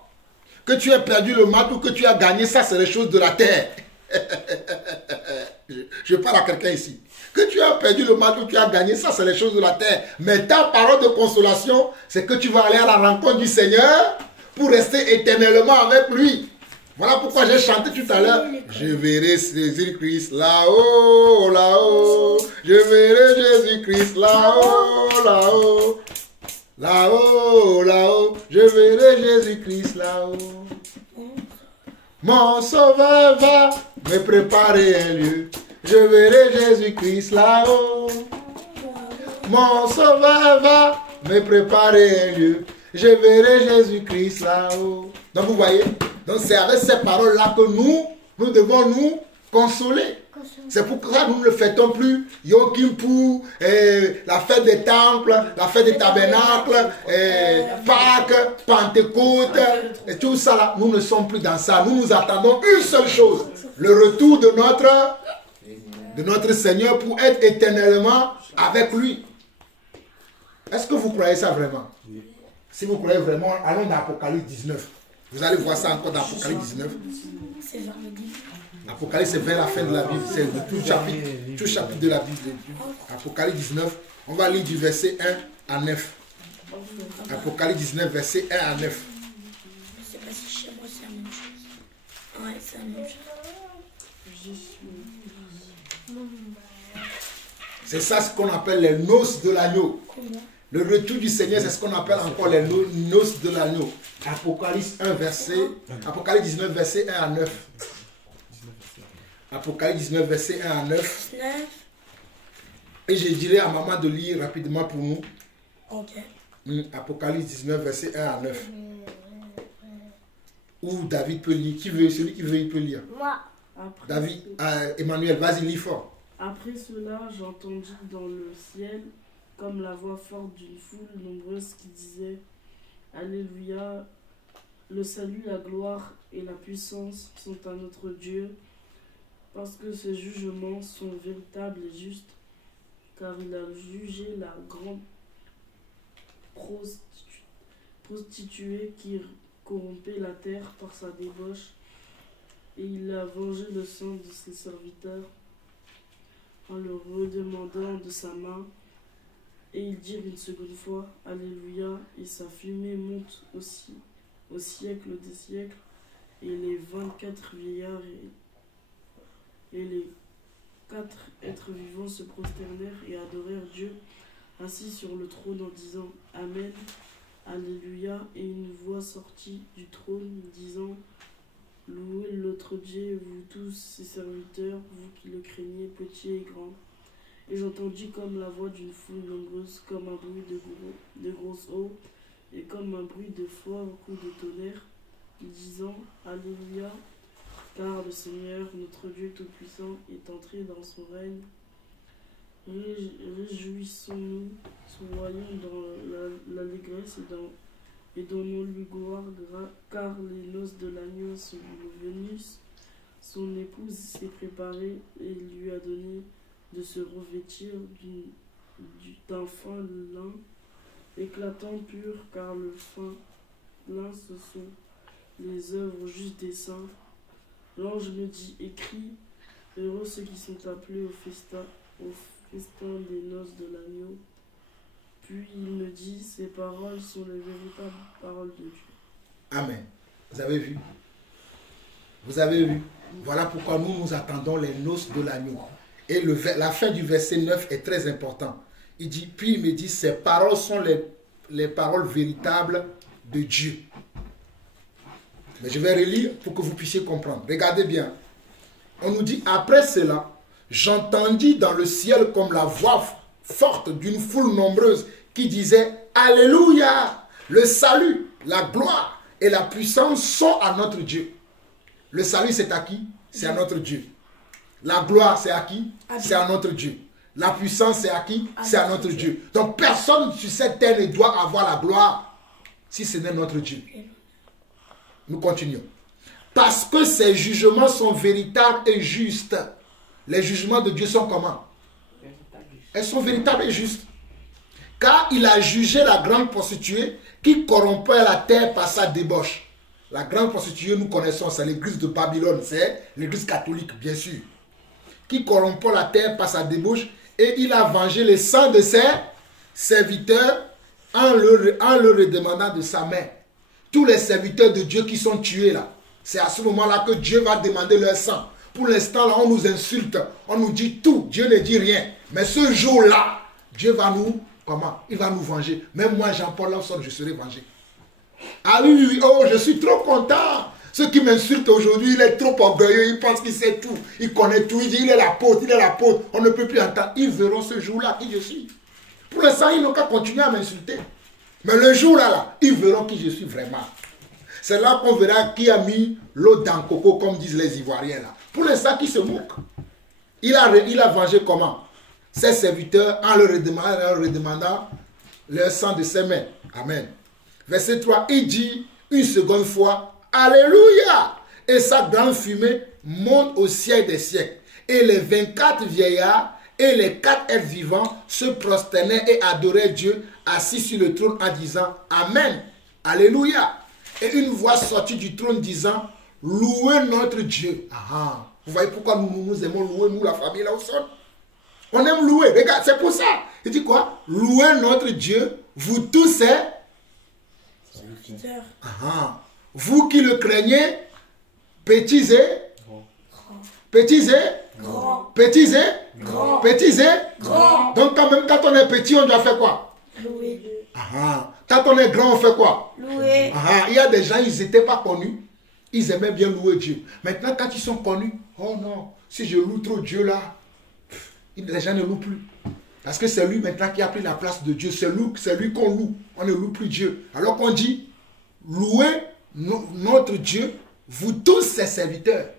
Que tu aies perdu le match ou que tu as gagné, ça c'est les choses de la terre. Je parle à quelqu'un ici. Que tu as perdu le match ou tu as gagné, ça c'est les choses de la terre. Mais ta parole de consolation, c'est que tu vas aller à la rencontre du Seigneur pour rester éternellement avec lui. Voilà pourquoi j'ai chanté tout à l'heure. Je verrai Jésus-Christ là-haut, là-haut. Je verrai Jésus-Christ là-haut, là-haut. Là-haut, là-haut. Je verrai Jésus-Christ là-haut. Mon sauveur va me préparer un lieu. Je verrai Jésus-Christ là-haut. Mon sauveur va me préparer un lieu. Je verrai Jésus-Christ là-haut. Donc vous voyez, donc c'est avec ces paroles-là que nous devons nous consoler. C'est pour ça que nous ne fêtons plus Yom Kippur, la fête des temples, la fête des tabernacles, Pâques, Pentecôte, et tout ça là. Nous ne sommes plus dans ça. Nous attendons une seule chose, le retour de notre Seigneur pour être éternellement avec lui. Est-ce que vous croyez ça vraiment? Si vous croyez vraiment, allons dans Apocalypse 19. Vous allez voir ça encore dans Apocalypse 19. C'est vendredi. Apocalypse, c'est vers la fin de la Bible. C'est tout chapitre de la Bible. Apocalypse 19, on va lire du verset 1 à 9. Apocalypse 19, verset 1 à 9. Je ne sais pas si chez moi c'est la même chose. Ouais, c'est la même chose. C'est ça ce qu'on appelle les noces de l'agneau. Le retour du Seigneur, c'est ce qu'on appelle encore les noces de l'agneau. Apocalypse 19, verset 1 à 9. Apocalypse 19, verset 1 à 9. Et je dirais à maman de lire rapidement pour nous. Ok. Apocalypse 19, verset 1 à 9. Ou David peut lire. Qui veut? Celui qui veut, il peut lire. Moi. David, Emmanuel, vas-y, lis fort. Après cela, j'entendis dans le ciel comme la voix forte d'une foule nombreuse qui disait « Alléluia, le salut, la gloire et la puissance sont à notre Dieu, parce que ses jugements sont véritables et justes, car il a jugé la grande prostituée qui corrompait la terre par sa débauche, et il a vengé le sang de ses serviteurs en leur redemandant de sa main. Et ils dirent une seconde fois, Alléluia, et sa fumée monte aussi au siècle des siècles. Et les 24 vieillards et les 4 êtres vivants se prosternèrent et adorèrent Dieu, assis sur le trône en disant, Amen, Alléluia. Et une voix sortit du trône disant, Louez notre Dieu, vous tous ses serviteurs, vous qui le craignez, petits et grands. Et j'entendis comme la voix d'une foule nombreuse, comme un bruit de grosses eaux, et comme un bruit de forts coups de tonnerre, disant Alléluia, car le Seigneur, notre Dieu Tout-Puissant, est entré dans son règne. Réjouissons-nous, soyons dans l'allégresse et donnons-lui gloire, car les noces de l'agneau sont venues, son épouse s'est préparée et lui a donné de se revêtir d'un fin lin éclatant pur, car le fin lin, ce sont les œuvres justes des saints. L'ange me dit, écris, heureux ceux qui sont appelés au festin des noces de l'agneau. Puis il me dit, ces paroles sont les véritables paroles de Dieu. Amen. Vous avez vu? Vous avez vu? Voilà pourquoi nous attendons les noces de l'agneau. Et la fin du verset 9 est très important. Il dit, puis il me dit, ces paroles sont les paroles véritables de Dieu. Mais je vais relire pour que vous puissiez comprendre. Regardez bien. On nous dit, après cela, j'entendis dans le ciel comme la voix forte d'une foule nombreuse qui disait, Alléluia, le salut, la gloire et la puissance sont à notre Dieu. Le salut, c'est à qui? C'est à notre Dieu. La gloire, c'est à qui? C'est à notre Dieu. La puissance, c'est à qui? C'est à notre Dieu. Donc, personne sur cette terre ne doit avoir la gloire si ce n'est notre Dieu. Nous continuons. Parce que ses jugements sont véritables et justes. Les jugements de Dieu sont comment? Elles sont véritables et justes. Car il a jugé la grande prostituée qui corrompait la terre par sa débauche. La grande prostituée, nous connaissons, c'est l'église de Babylone, c'est l'église catholique, bien sûr. Qui corrompait la terre par sa débauche, et il a vengé le sang de ses serviteurs en leur redemandant de sa main. Tous les serviteurs de Dieu qui sont tués là, c'est à ce moment-là que Dieu va demander leur sang. Pour l'instant là, on nous insulte, on nous dit tout, Dieu ne dit rien. Mais ce jour-là, Dieu va nous, comment? Il va nous venger. Même moi, Jean-Paul Lawson, je serai vengé. Ah oui, oui, oui, oh, je suis trop content. Ceux qui m'insultent aujourd'hui, il est trop orgueilleux, il pense qu'il sait tout, il connaît tout, il dit il est l'apôtre, on ne peut plus entendre. Ils verront ce jour-là qui je suis. Pour l'instant, ils n'ont qu'à continuer à m'insulter. Mais le jour-là, ils verront qui je suis vraiment. C'est là qu'on verra qui a mis l'eau dans le coco, comme disent les Ivoiriens là. Pour l'instant, qui se moque. Il a vengé comment? Ses serviteurs en leur redemandant leur sang de ses mains. Amen. Verset 3, il dit une seconde fois, Alléluia! Et sa grande fumée monte au ciel des siècles. Et les 24 vieillards et les 4 êtres vivants se prosternaient et adoraient Dieu assis sur le trône en disant, Amen, Alléluia! Et une voix sortit du trône disant, louez notre Dieu. Ah, vous voyez pourquoi nous aimons louer, nous, la famille là au sol? On aime louer, regarde, c'est pour ça. Il dit quoi? Louez notre Dieu, vous tous ces serviteurs. Ah, vous qui le craignez, petits et petits et grands. Petits et grands. Petits et grands. Donc quand même quand on est petit, on doit faire quoi? Louer. Ah, quand on est grand, on fait quoi? Louer. Ah, il y a des gens, ils n'étaient pas connus. Ils aimaient bien louer Dieu. Maintenant, quand ils sont connus, oh non, si je loue trop Dieu là, les gens ne louent plus. Parce que c'est lui maintenant qui a pris la place de Dieu. C'est lui qu'on loue. On ne loue plus Dieu. Alors qu'on dit, louez notre Dieu, vous tous ses serviteurs.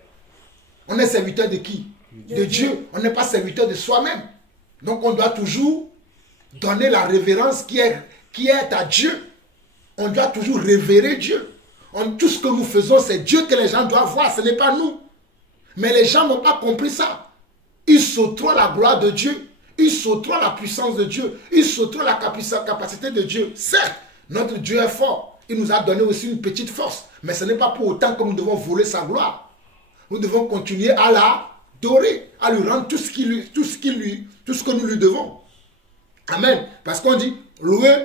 On est serviteurs de qui? de Dieu. On n'est pas serviteur de soi-même. Donc on doit toujours donner la révérence qui est à Dieu. On doit toujours révérer Dieu. Tout ce que nous faisons, c'est Dieu que les gens doivent voir, ce n'est pas nous. Mais les gens n'ont pas compris ça. Ils s'octroient la gloire de Dieu. Ils s'octroient la puissance de Dieu. Ils s'octroient la capacité de Dieu. Certes, notre Dieu est fort. Il nous a donné aussi une petite force. Mais ce n'est pas pour autant que nous devons voler sa gloire. Nous devons continuer à l'adorer, à lui rendre tout ce que nous lui devons. Amen. Parce qu'on dit, louez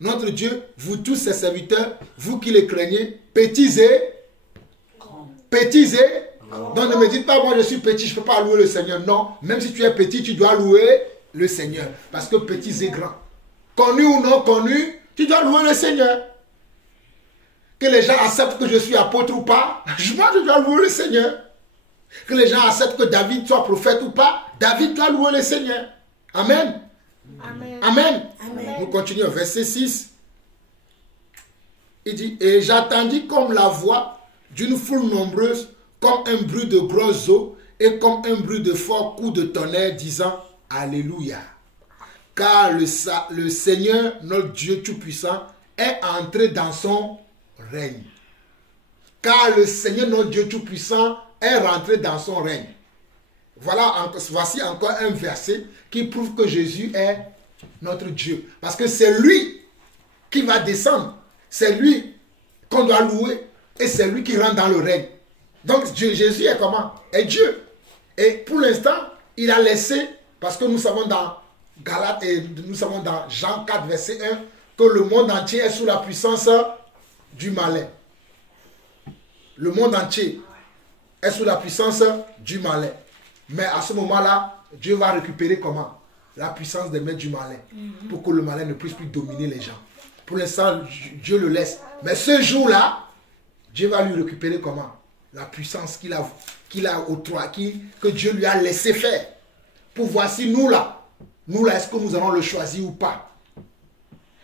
notre Dieu, vous tous ses serviteurs, vous qui les craignez, petits et grands. Donc ne me dites pas, moi je suis petit, je ne peux pas louer le Seigneur. Non, même si tu es petit, tu dois louer le Seigneur. Parce que petits et grands, connu ou non connu, tu dois louer le Seigneur. Que les gens acceptent que je suis apôtre ou pas, moi je dois louer le Seigneur. Que les gens acceptent que David soit prophète ou pas, David doit louer le Seigneur. Amen. Amen. Amen. Amen. Nous continuons, verset 6. Il dit, et j'attendis comme la voix d'une foule nombreuse, comme un bruit de grosses eaux, et comme un bruit de fort coup de tonnerre, disant, Alléluia. Car le Seigneur, notre Dieu Tout-Puissant, est entré dans son règne. Car le Seigneur, notre Dieu Tout-Puissant, est rentré dans son règne. Voici encore un verset qui prouve que Jésus est notre Dieu. Parce que c'est lui qui va descendre. C'est lui qu'on doit louer. Et c'est lui qui rentre dans le règne. Donc Jésus est comment? Est Dieu. Et pour l'instant, il a laissé, parce que nous savons dans Galates et nous savons dans Jean 4, verset 1, que le monde entier est sous la puissance du malin. Le monde entier est sous la puissance du malin. Mais à ce moment-là, Dieu va récupérer comment? La puissance des maîtres du malin. Pour que le malin ne puisse plus dominer les gens. Pour l'instant, Dieu le laisse. Mais ce jour-là, Dieu va lui récupérer comment? La puissance qu'il a octroyée, que Dieu lui a laissé faire. Pour voir si nous là, est-ce que nous allons le choisir ou pas?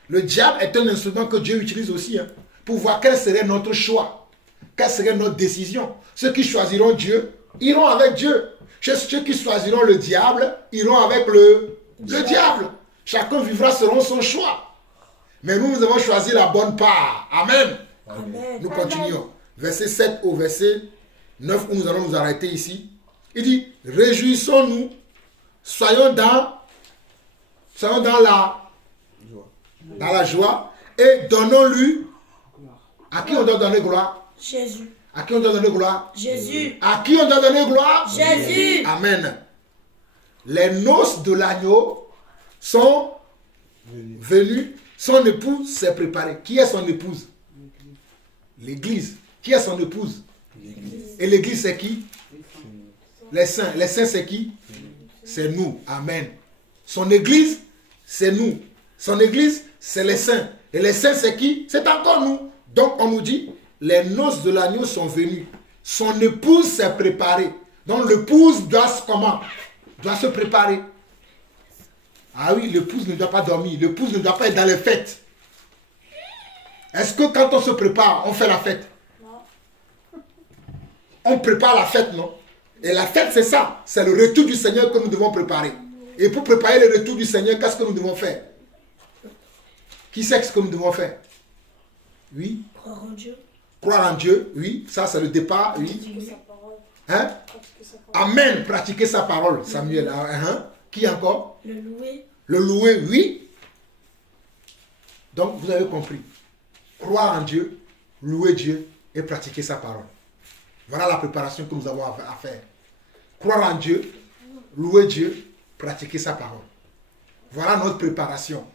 Le diable est un instrument que Dieu utilise aussi, hein, pour voir quel serait notre choix. Quelle serait notre décision? Ceux qui choisiront Dieu, iront avec Dieu. Ceux qui choisiront le diable, iront avec le diable. Chacun vivra selon son choix. Mais nous avons choisi la bonne part. Amen. Amen. Nous continuons. Verset 7 au verset 9, où nous allons nous arrêter ici. Il dit, réjouissons-nous, soyons dans la joie et donnons-lui. À qui on doit donner gloire? Jésus. À qui on doit donner gloire? Jésus. À qui on doit donner gloire? Jésus. Amen. Les noces de l'agneau sont venues. Son épouse s'est préparée. Qui est son épouse? L'Église. Qui est son épouse? Et l'Église c'est qui? Les saints. Les saints c'est qui? C'est nous. Amen. Son Église c'est nous. Son Église c'est les saints. Et les saints c'est qui? C'est encore nous. Donc on nous dit, les noces de l'agneau sont venues. Son épouse s'est préparée. Donc l'épouse doit se préparer. Ah oui, l'épouse ne doit pas dormir. L'épouse ne doit pas être dans les fêtes. Est-ce que quand on se prépare, on fait la fête? Non. On prépare la fête, non? Et la fête, c'est ça. C'est le retour du Seigneur que nous devons préparer. Et pour préparer le retour du Seigneur, qu'est-ce que nous devons faire? Qui sait ce que nous devons faire? Oui. Croire en Dieu. Croire en Dieu, oui. Ça, c'est le départ, oui. Pratiquer sa parole. Hein? Pratiquer sa parole. Amen. Pratiquer sa parole, Samuel. Hein? Qui encore? Le louer. Le louer, oui. Donc, vous avez compris. Croire en Dieu, louer Dieu et pratiquer sa parole. Voilà la préparation que nous avons à faire. Croire en Dieu, louer Dieu, pratiquer sa parole. Voilà notre préparation.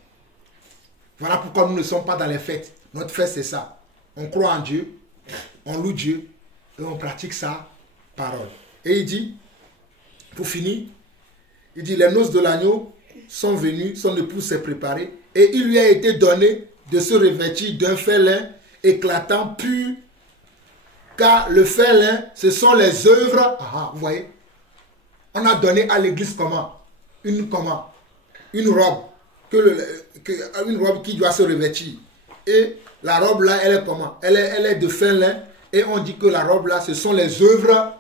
Voilà pourquoi nous ne sommes pas dans les fêtes. Notre fête, c'est ça. On croit en Dieu, on loue Dieu et on pratique sa parole. Et il dit, pour finir, il dit, les noces de l'agneau sont venues, son épouse s'est préparée et il lui a été donné de se revêtir d'un fin lin éclatant, pur, car le fin lin, ce sont les œuvres. Vous voyez, on a donné à l'église comment? Une robe, une robe qui doit se revêtir. Et la robe là, elle est comment? Elle est de fin lin. Et on dit que la robe là, ce sont les œuvres.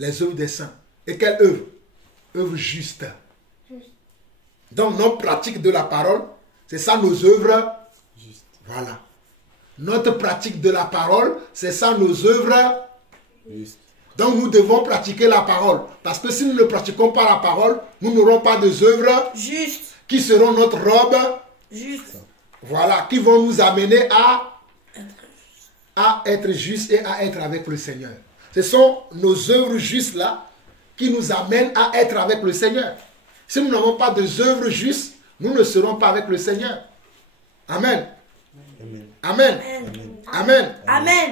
Les œuvres des saints. Et quelle œuvre? Œuvre juste. Donc, notre pratique de la parole, c'est ça nos œuvres. Juste. Voilà. Notre pratique de la parole, c'est ça nos œuvres. Juste. Donc, nous devons pratiquer la parole. Parce que si nous ne pratiquons pas la parole, nous n'aurons pas des œuvres Juste. qui seront notre robe. Juste. Voilà, qui vont nous amener à être justes et à être avec le Seigneur. Ce sont nos œuvres justes là qui nous amènent à être avec le Seigneur. Si nous n'avons pas des œuvres justes, nous ne serons pas avec le Seigneur. Amen. Amen. Amen. Amen.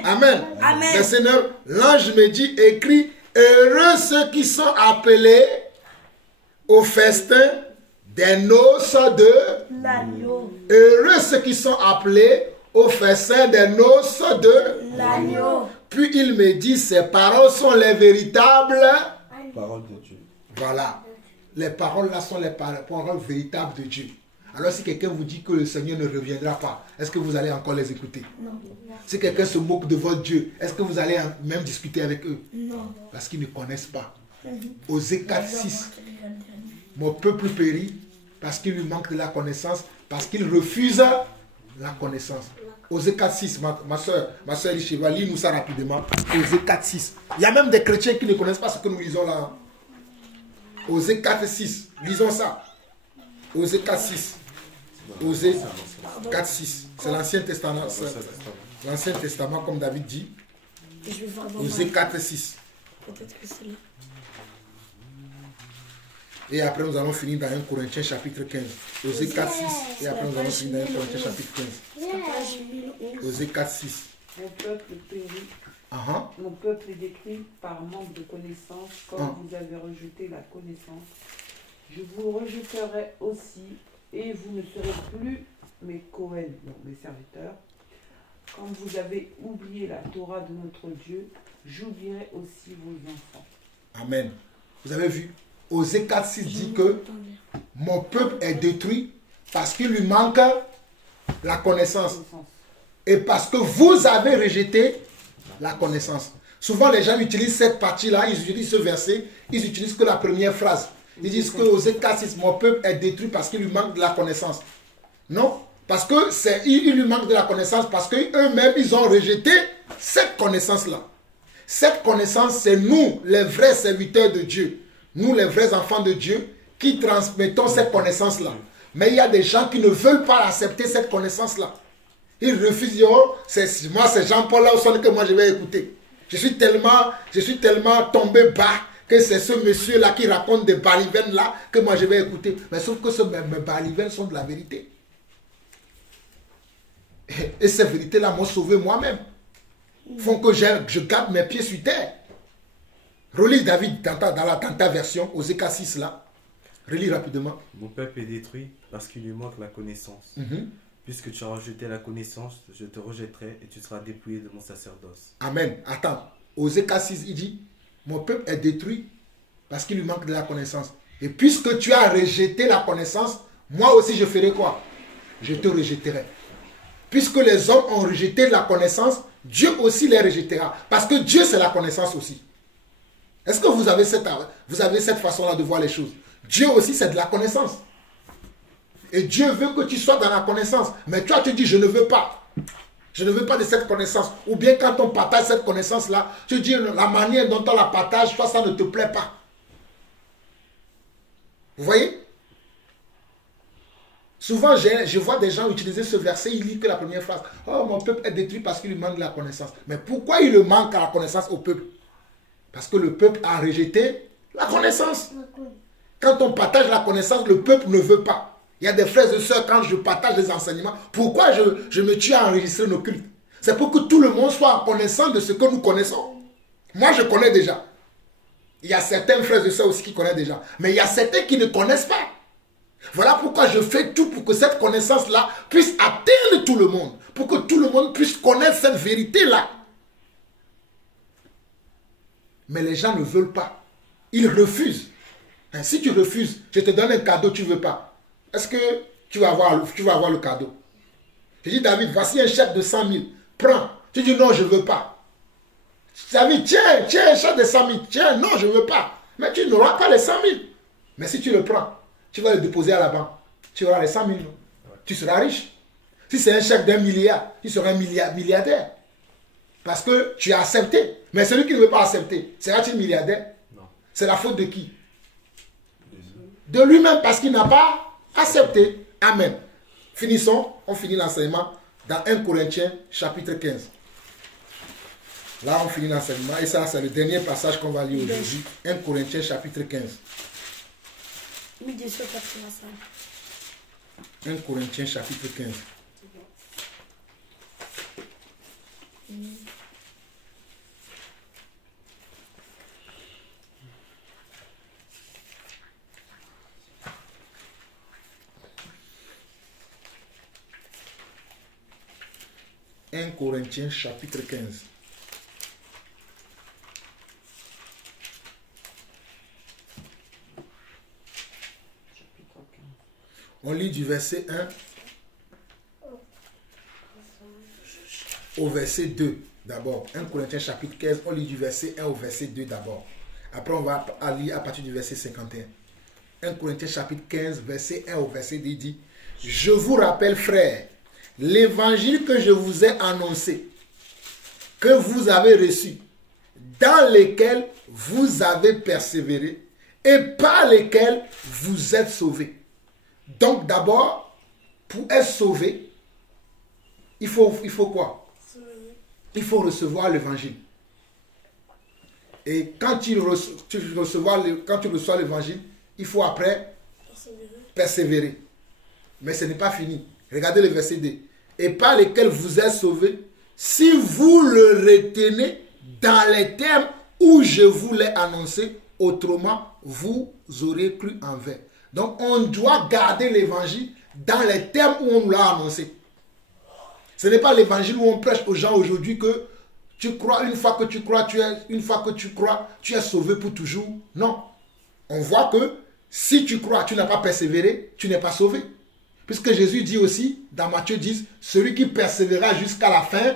Amen. Amen. Le Seigneur, l'ange me dit, écrit, heureux ceux qui sont appelés au festin des noces de L'agneau. Heureux ceux qui sont appelés au festin des noces de L'agneau. Puis il me dit, ces paroles sont les véritables. Parole de Dieu. Voilà. Les paroles là sont les paroles véritables de Dieu. Alors si quelqu'un vous dit que le Seigneur ne reviendra pas, est-ce que vous allez encore les écouter? Non. Si quelqu'un se moque de votre Dieu, est-ce que vous allez même discuter avec eux? Non. Parce qu'ils ne connaissent pas. Osée 4:6. Mon peuple périt parce qu'il lui manque de la connaissance, parce qu'il refuse la connaissance. Osée 4:6, ma soeur Richeva, lis-nous ça rapidement. Osée 4:6. Il y a même des chrétiens qui ne connaissent pas ce que nous lisons là. Osée 4:6. Lisons ça. Osée 4:6. Osée 4:6. C'est l'Ancien Testament. L'Ancien Testament, comme David dit. Je vais voir dans Osée 4:6. Peut-être que c'est là. Et après, nous allons finir dans 1 Corinthiens chapitre 15. Osée 4:6. Et après, nous allons finir dans 1 Corinthiens chapitre 15. Page 1011. Osée 4:6. Mon peuple périt, mon peuple est détruit par manque de connaissance, comme vous avez rejeté la connaissance. Je vous rejetterai aussi, et vous ne serez plus mes Cohen, donc mes serviteurs. Comme vous avez oublié la Torah de notre Dieu, j'oublierai aussi vos enfants. Amen. Vous avez vu, Osée 4:6 dit que mon peuple est détruit parce qu'il lui manque la connaissance. Et parce que vous avez rejeté la connaissance. Souvent, les gens utilisent cette partie-là, ils utilisent ce verset, ils utilisent que la première phrase. Ils disent que Osée 4:6, mon peuple est détruit parce qu'il lui manque de la connaissance. Non, parce que il lui manque de la connaissance parce qu'eux-mêmes, ils ont rejeté cette connaissance-là. Cette connaissance, c'est nous, les vrais serviteurs de Dieu. Nous, les vrais enfants de Dieu, qui transmettons cette connaissance-là. Mais il y a des gens qui ne veulent pas accepter cette connaissance-là. Ils refusent. Oh, moi, c'est Jean-Paul Lawson que moi je vais écouter. Je suis tellement tombé bas que c'est ce monsieur-là qui raconte des balivernes là que moi je vais écouter. Mais sauf que mes balivernes sont de la vérité. Et ces vérités-là m'ont sauvé moi-même. Font que je garde mes pieds sur terre. Relis David dans ta version, Osée 4:6 là. Relis rapidement. Mon peuple est détruit parce qu'il lui manque la connaissance. Puisque tu as rejeté la connaissance, je te rejetterai et tu seras dépouillé de mon sacerdoce. Amen. Attends. Osée 4:6, il dit, mon peuple est détruit parce qu'il lui manque de la connaissance. Et puisque tu as rejeté la connaissance, moi aussi je ferai quoi? Je te rejetterai. Puisque les hommes ont rejeté la connaissance, Dieu aussi les rejettera. Parce que Dieu, c'est la connaissance aussi. Est-ce que vous avez cette façon-là de voir les choses? Dieu aussi, c'est de la connaissance. Et Dieu veut que tu sois dans la connaissance. Mais toi, tu dis, je ne veux pas. Je ne veux pas de cette connaissance. Ou bien quand on partage cette connaissance-là, tu dis, la manière dont on la partage, toi, ça ne te plaît pas. Vous voyez? Souvent, je vois des gens utiliser ce verset, ils lisent que la première phrase. Oh, mon peuple est détruit parce qu'il lui manque de la connaissance. Mais pourquoi il le manque à la connaissance au peuple? Parce que le peuple a rejeté la connaissance. Quand on partage la connaissance, le peuple ne veut pas. Il y a des frères et sœurs, quand je partage les enseignements, pourquoi je me tue à enregistrer nos cultes? C'est pour que tout le monde soit en connaissance de ce que nous connaissons. Moi, je connais déjà. Il y a certains frères et sœurs aussi qui connaissent déjà. Mais il y a certains qui ne connaissent pas. Voilà pourquoi je fais tout pour que cette connaissance-là puisse atteindre tout le monde. Pour que tout le monde puisse connaître cette vérité-là. Mais les gens ne veulent pas. Ils refusent. Si tu refuses, je te donne un cadeau, tu ne veux pas. Est-ce que tu vas avoir le cadeau? Je dis, David, voici un chèque de 100 000. Prends. Tu dis, non, je ne veux pas. Ça veut dire, tiens, un chèque de 100 000. Tiens, non, je ne veux pas. Mais tu n'auras pas les 100 000. Mais si tu le prends, tu vas le déposer à la banque. Tu auras les 100 000. Tu seras riche. Si c'est un chèque d'1 milliard, tu seras un milliardaire. Parce que tu as accepté. Mais celui qui ne veut pas accepter, sera-t-il milliardaire? Non. C'est la faute de qui? De lui-même, parce qu'il n'a pas accepté. Amen. Finissons, on finit l'enseignement dans 1 Corinthiens chapitre 15. Là, on finit l'enseignement et ça, c'est le dernier passage qu'on va lire aujourd'hui. 1 Corinthiens chapitre 15. 1 Corinthiens chapitre 15. « 1 Corinthiens chapitre 15. On lit du verset 1 au verset 2 d'abord. 1 Corinthiens chapitre 15, on lit du verset 1 au verset 2 d'abord. Après, on va lire à partir du verset 51. 1 Corinthiens chapitre 15, verset 1 au verset 2 dit: « Je vous rappelle, frères, l'évangile que je vous ai annoncé, que vous avez reçu, dans lesquels vous avez persévéré et par lesquels vous êtes sauvés. » Donc d'abord, pour être sauvé, il faut quoi? Il faut recevoir l'évangile. Et quand tu reçois l'évangile, il faut après persévérer. Mais ce n'est pas fini. Regardez le verset 2. Et par lesquels vous êtes sauvés, si vous le retenez dans les termes où je vous l'ai annoncé, autrement vous aurez cru en vain. Donc on doit garder l'évangile dans les termes où on nous l'a annoncé. Ce n'est pas l'évangile où on prêche aux gens aujourd'hui que tu crois, une fois que tu crois, tu es sauvé pour toujours. Non. On voit que si tu crois, tu n'as pas persévéré, tu n'es pas sauvé. Puisque Jésus dit aussi, dans Matthieu 10, celui qui persévérera jusqu'à la fin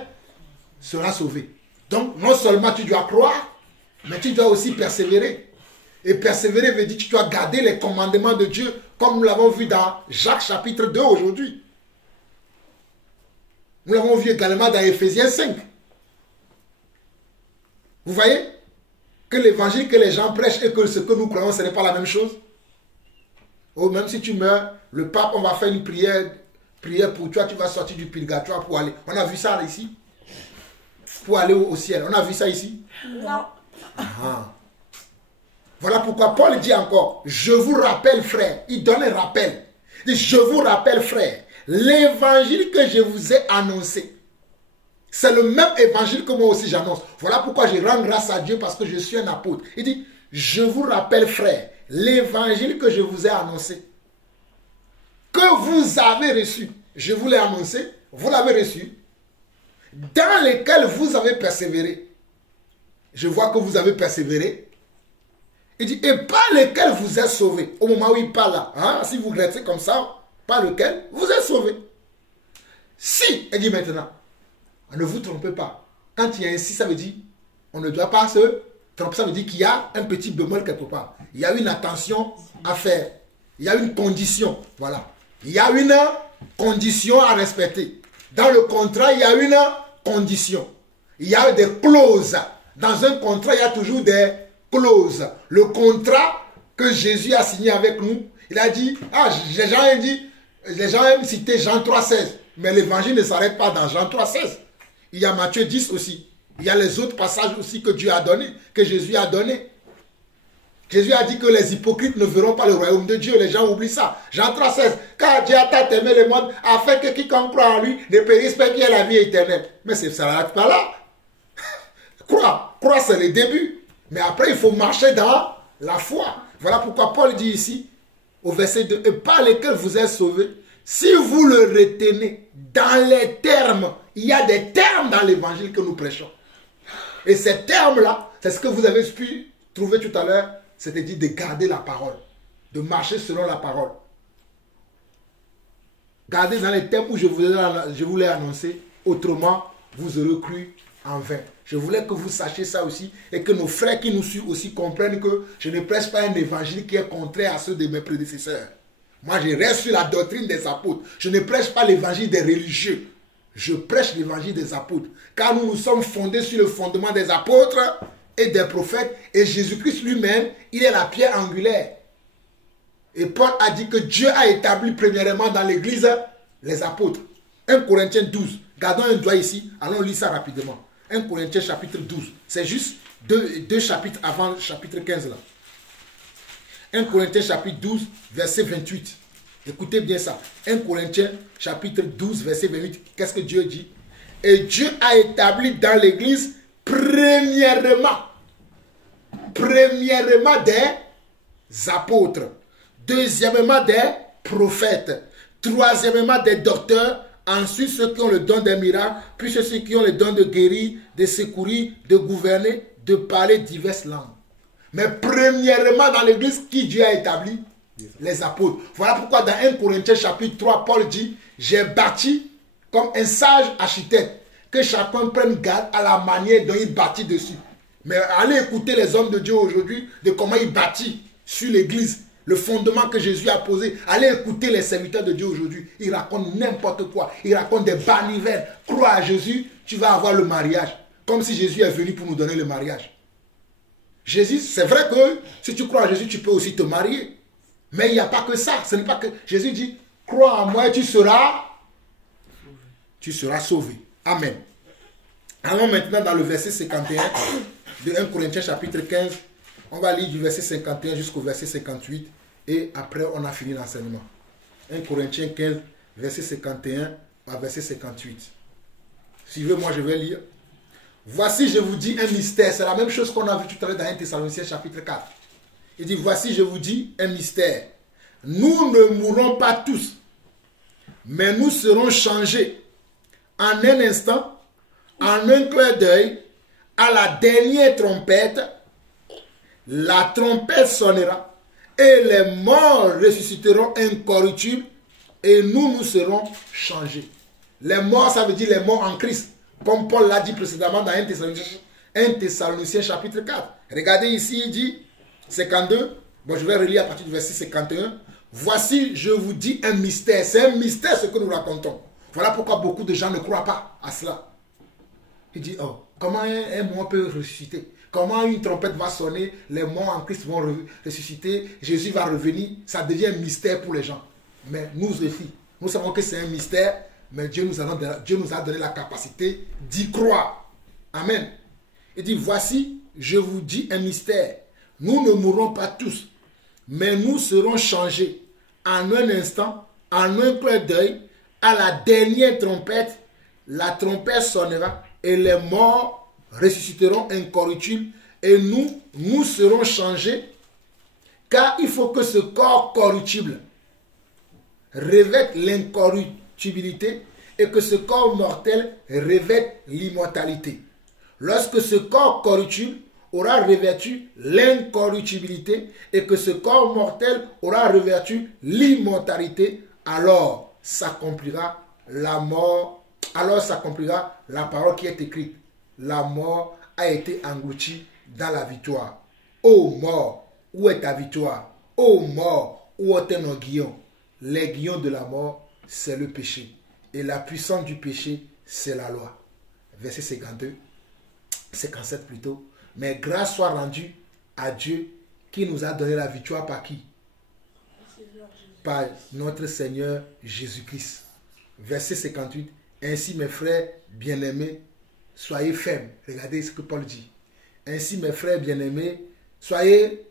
sera sauvé. Donc, non seulement tu dois croire, mais tu dois aussi persévérer. Et persévérer veut dire que tu dois garder les commandements de Dieu, comme nous l'avons vu dans Jacques chapitre 2 aujourd'hui. Nous l'avons vu également dans Éphésiens 5. Vous voyez que l'évangile que les gens prêchent et que ce que nous croyons, ce n'est pas la même chose. Oh, même si tu meurs, le pape, on va faire une prière pour toi, tu vas sortir du purgatoire pour aller. On a vu ça là, ici. Pour aller au ciel. On a vu ça ici? Non. Ah. Voilà pourquoi Paul dit encore, je vous rappelle frère, il donne un rappel. Il dit, je vous rappelle frère, l'évangile que je vous ai annoncé, c'est le même évangile que moi aussi j'annonce. Voilà pourquoi je rends grâce à Dieu parce que je suis un apôtre. Il dit, je vous rappelle frère, l'évangile que je vous ai annoncé, que vous avez reçu, je vous l'ai annoncé, vous l'avez reçu, dans lequel vous avez persévéré. Je vois que vous avez persévéré. Il dit, et par lequel vous êtes sauvés. Au moment où il parle là, hein, si vous restez comme ça, par lequel vous êtes sauvés. Si, il dit maintenant, ne vous trompez pas. Quand il y a un si, ça veut dire, on ne doit pas se tromper. Ça veut dire qu'il y a un petit bémol quelque part. Il y a une attention à faire. Il y a une condition. Voilà. Il y a une condition à respecter. Dans le contrat, il y a une condition. Il y a des clauses. Dans un contrat, il y a toujours des clauses. Le contrat que Jésus a signé avec nous, il a dit, les gens aiment citer Jean 3,16. Mais l'évangile ne s'arrête pas dans Jean 3,16. Il y a Matthieu 10 aussi. Il y a les autres passages aussi que Dieu a donné, que Jésus a donné. Jésus a dit que les hypocrites ne verront pas le royaume de Dieu. Les gens oublient ça. Jean 3,16. Car Dieu a tant aimé le monde afin que quiconque croit en lui ne périsse pas, qu'il ait la vie éternelle. Mais ça ne s'arrête pas là. Croire c'est le début. Mais après, il faut marcher dans la foi. Voilà pourquoi Paul dit ici, au verset 2, et par lesquels vous êtes sauvés, si vous le retenez dans les termes, il y a des termes dans l'évangile que nous prêchons. Et ces termes-là, c'est ce que vous avez pu trouver tout à l'heure, c'est-à-dire de garder la parole, de marcher selon la parole. Gardez dans les termes où je vous l'ai annoncé, autrement, vous aurez cru en vain. Je voulais que vous sachiez ça aussi et que nos frères qui nous suivent aussi comprennent que je ne prêche pas un évangile qui est contraire à ceux de mes prédécesseurs. Moi, je reste sur la doctrine des apôtres. Je ne prêche pas l'évangile des religieux. Je prêche l'évangile des apôtres. Car nous nous sommes fondés sur le fondement des apôtres et des prophètes. Et Jésus-Christ lui-même, il est la pierre angulaire. Et Paul a dit que Dieu a établi premièrement dans l'église les apôtres. 1 Corinthiens 12. Gardons un doigt ici. Allons lire ça rapidement. 1 Corinthiens chapitre 12. C'est juste deux chapitres avant le chapitre 15 là. 1 Corinthiens chapitre 12, verset 28. Écoutez bien ça. 1 Corinthiens chapitre 12, verset 28. Qu'est-ce que Dieu dit? Et Dieu a établi dans l'église premièrement des apôtres. Deuxièmement des prophètes. Troisièmement des docteurs. Ensuite ceux qui ont le don des miracles. Puis ceux qui ont le don de guérir, de secourir, de gouverner, de parler diverses langues. Mais premièrement dans l'église, qui Dieu a établi? Les apôtres. Voilà pourquoi dans 1 Corinthiens chapitre 3, Paul dit, j'ai bâti comme un sage architecte, que chacun prenne garde à la manière dont il bâtit dessus. Mais allez écouter les hommes de Dieu aujourd'hui, de comment ils bâtissent sur l'église, le fondement que Jésus a posé. Allez écouter les serviteurs de Dieu aujourd'hui. Ils racontent n'importe quoi. Ils racontent des balivernes. Crois à Jésus, tu vas avoir le mariage. Comme si Jésus est venu pour nous donner le mariage. Jésus, c'est vrai que si tu crois à Jésus, tu peux aussi te marier. Mais il n'y a pas que ça. Ce n'est pas que Jésus dit, crois en moi et tu seras sauvé. Amen. Allons maintenant dans le verset 51 de 1 Corinthiens chapitre 15. On va lire du verset 51 jusqu'au verset 58 et après on a fini l'enseignement. 1 Corinthiens 15, verset 51 à verset 58. Suivez, moi je vais lire. Voici, je vous dis un mystère. C'est la même chose qu'on a vu tout à l'heure dans 1 Thessaloniciens chapitre 4. Il dit, voici, je vous dis un mystère. Nous ne mourrons pas tous, mais nous serons changés en un instant, en un clin d'œil, à la dernière trompette. La trompette sonnera et les morts ressusciteront incorruptibles et nous serons changés. Les morts, ça veut dire les morts en Christ. Comme Paul l'a dit précédemment dans 1 Thessaloniciens chapitre 4. Regardez ici, il dit 52. Bon, je vais relire à partir du verset 51. Voici, je vous dis un mystère. C'est un mystère ce que nous racontons. Voilà pourquoi beaucoup de gens ne croient pas à cela. Il dit, oh, comment un mort peut ressusciter? Comment une trompette va sonner? Les morts en Christ vont ressusciter. Jésus va revenir. Ça devient un mystère pour les gens. Mais nous aussi, nous savons que c'est un mystère. Mais Dieu nous a donné la capacité d'y croire. Amen. Il dit, voici, je vous dis un mystère. Nous ne mourrons pas tous, mais nous serons changés en un instant, en un clin d'œil, à la dernière trompette. La trompette sonnera et les morts ressusciteront incorruptibles et nous serons changés. Car il faut que ce corps corruptible revête l'incorruptibilité et que ce corps mortel revête l'immortalité. Lorsque ce corps corruptible aura revêtu l'incorruptibilité et que ce corps mortel aura revêtu l'immortalité, alors s'accomplira la mort, alors s'accomplira la parole qui est écrite. La mort a été engloutie dans la victoire. Ô mort, où est ta victoire? Ô mort, où est ton aiguillon? L'aiguillon de la mort, c'est le péché. Et la puissance du péché, c'est la loi. Verset 52, 57 plutôt. Mais grâce soit rendue à Dieu qui nous a donné la victoire par qui? Par notre Seigneur Jésus-Christ. Verset 58. Ainsi mes frères bien-aimés, soyez fermes. Regardez ce que Paul dit. Ainsi mes frères bien-aimés, soyez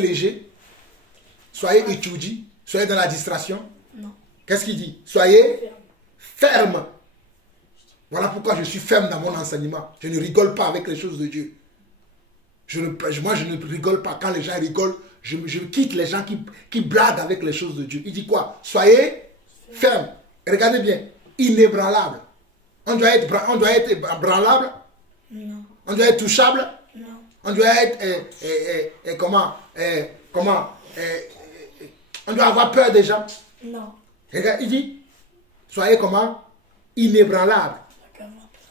légers, soyez étourdis, soyez dans la distraction. Non. Qu'est-ce qu'il dit? Soyez fermes. Voilà pourquoi je suis ferme dans mon enseignement. Je ne rigole pas avec les choses de Dieu. Moi, je ne rigole pas. Quand les gens rigolent, je quitte les gens qui blaguent avec les choses de Dieu. Il dit quoi? Soyez fermes. Regardez bien. Inébranlable. On doit être branlable? Non. On doit être touchable? Non. On doit être... on doit avoir peur des gens? Non. Regarde, il dit, soyez comment? Inébranlable.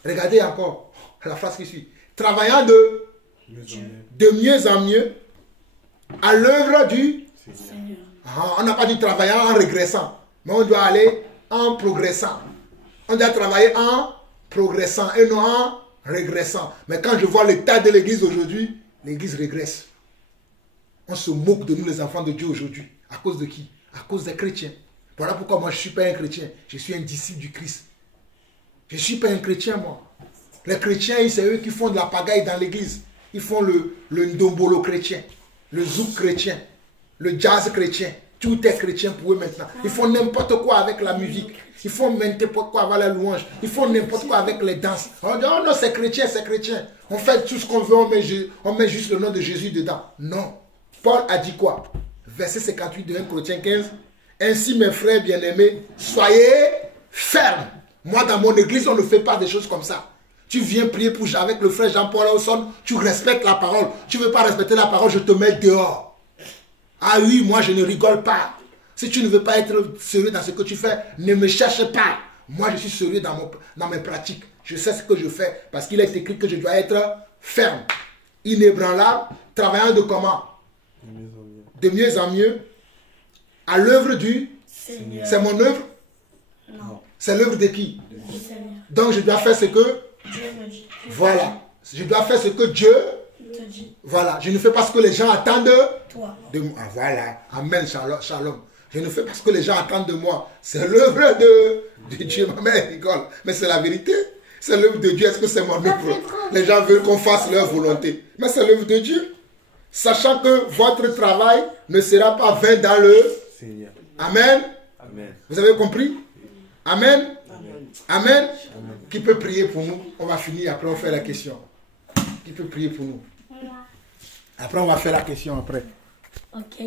Regardez encore la phrase qui suit. Travaillant de mieux en mieux à l'œuvre du Seigneur. On n'a pas dit travaillant en régressant, mais on doit aller en progressant. On doit travailler en progressant et non en régressant. Mais quand je vois l'état de l'église aujourd'hui, l'église régresse. On se moque de nous les enfants de Dieu aujourd'hui. À cause de qui? À cause des chrétiens. Voilà pourquoi moi je ne suis pas un chrétien. Je suis un disciple du Christ. Je ne suis pas un chrétien moi. Les chrétiens, c'est eux qui font de la pagaille dans l'église. Ils font le ndombolo chrétien, le zouk chrétien, le jazz chrétien. Tout est chrétien pour eux maintenant. Ils font n'importe quoi avec la musique. Ils font n'importe quoi avec la louange. Ils font n'importe quoi avec les danses. On dit, oh non, c'est chrétien, c'est chrétien. On fait tout ce qu'on veut, on met juste le nom de Jésus dedans. Non. Paul a dit quoi? Verset 58 de 1 Corinthiens 15. Ainsi, mes frères bien-aimés, soyez fermes. Moi, dans mon église, on ne fait pas des choses comme ça. Tu viens prier avec le frère Jean-Paul Ausson, tu respectes la parole. Tu ne veux pas respecter la parole, je te mets dehors. Ah oui, moi, je ne rigole pas. Si tu ne veux pas être sérieux dans ce que tu fais, ne me cherche pas. Moi, je suis sérieux dans mes pratiques. Je sais ce que je fais parce qu'il est écrit que je dois être ferme, inébranlable, travaillant de comment? De mieux en mieux, à l'œuvre du Seigneur. C'est mon œuvre? Non. C'est l'œuvre de qui? Du Seigneur. Donc je dois faire ce que? Dieu me dit. Voilà. Je dois faire ce que Dieu... Te dit. Voilà. Je ne fais pas ce que les gens attendent Toi. de moi. Ah, voilà. Amen. Shalom. Je ne fais pas ce que les gens attendent de moi. C'est l'œuvre de Dieu. Ma mère rigole. Mais c'est la vérité. C'est l'œuvre de Dieu. Est-ce que c'est mon œuvre? Les gens veulent qu'on fasse leur volonté. Mais c'est l'œuvre de Dieu. Sachant que votre travail ne sera pas vain dans le Seigneur. Amen. Amen. Vous avez compris? Amen. Amen. Amen. Qui peut prier pour nous? On va finir, après on fait la question. Qui peut prier pour nous? Après on va faire la question après. Ok.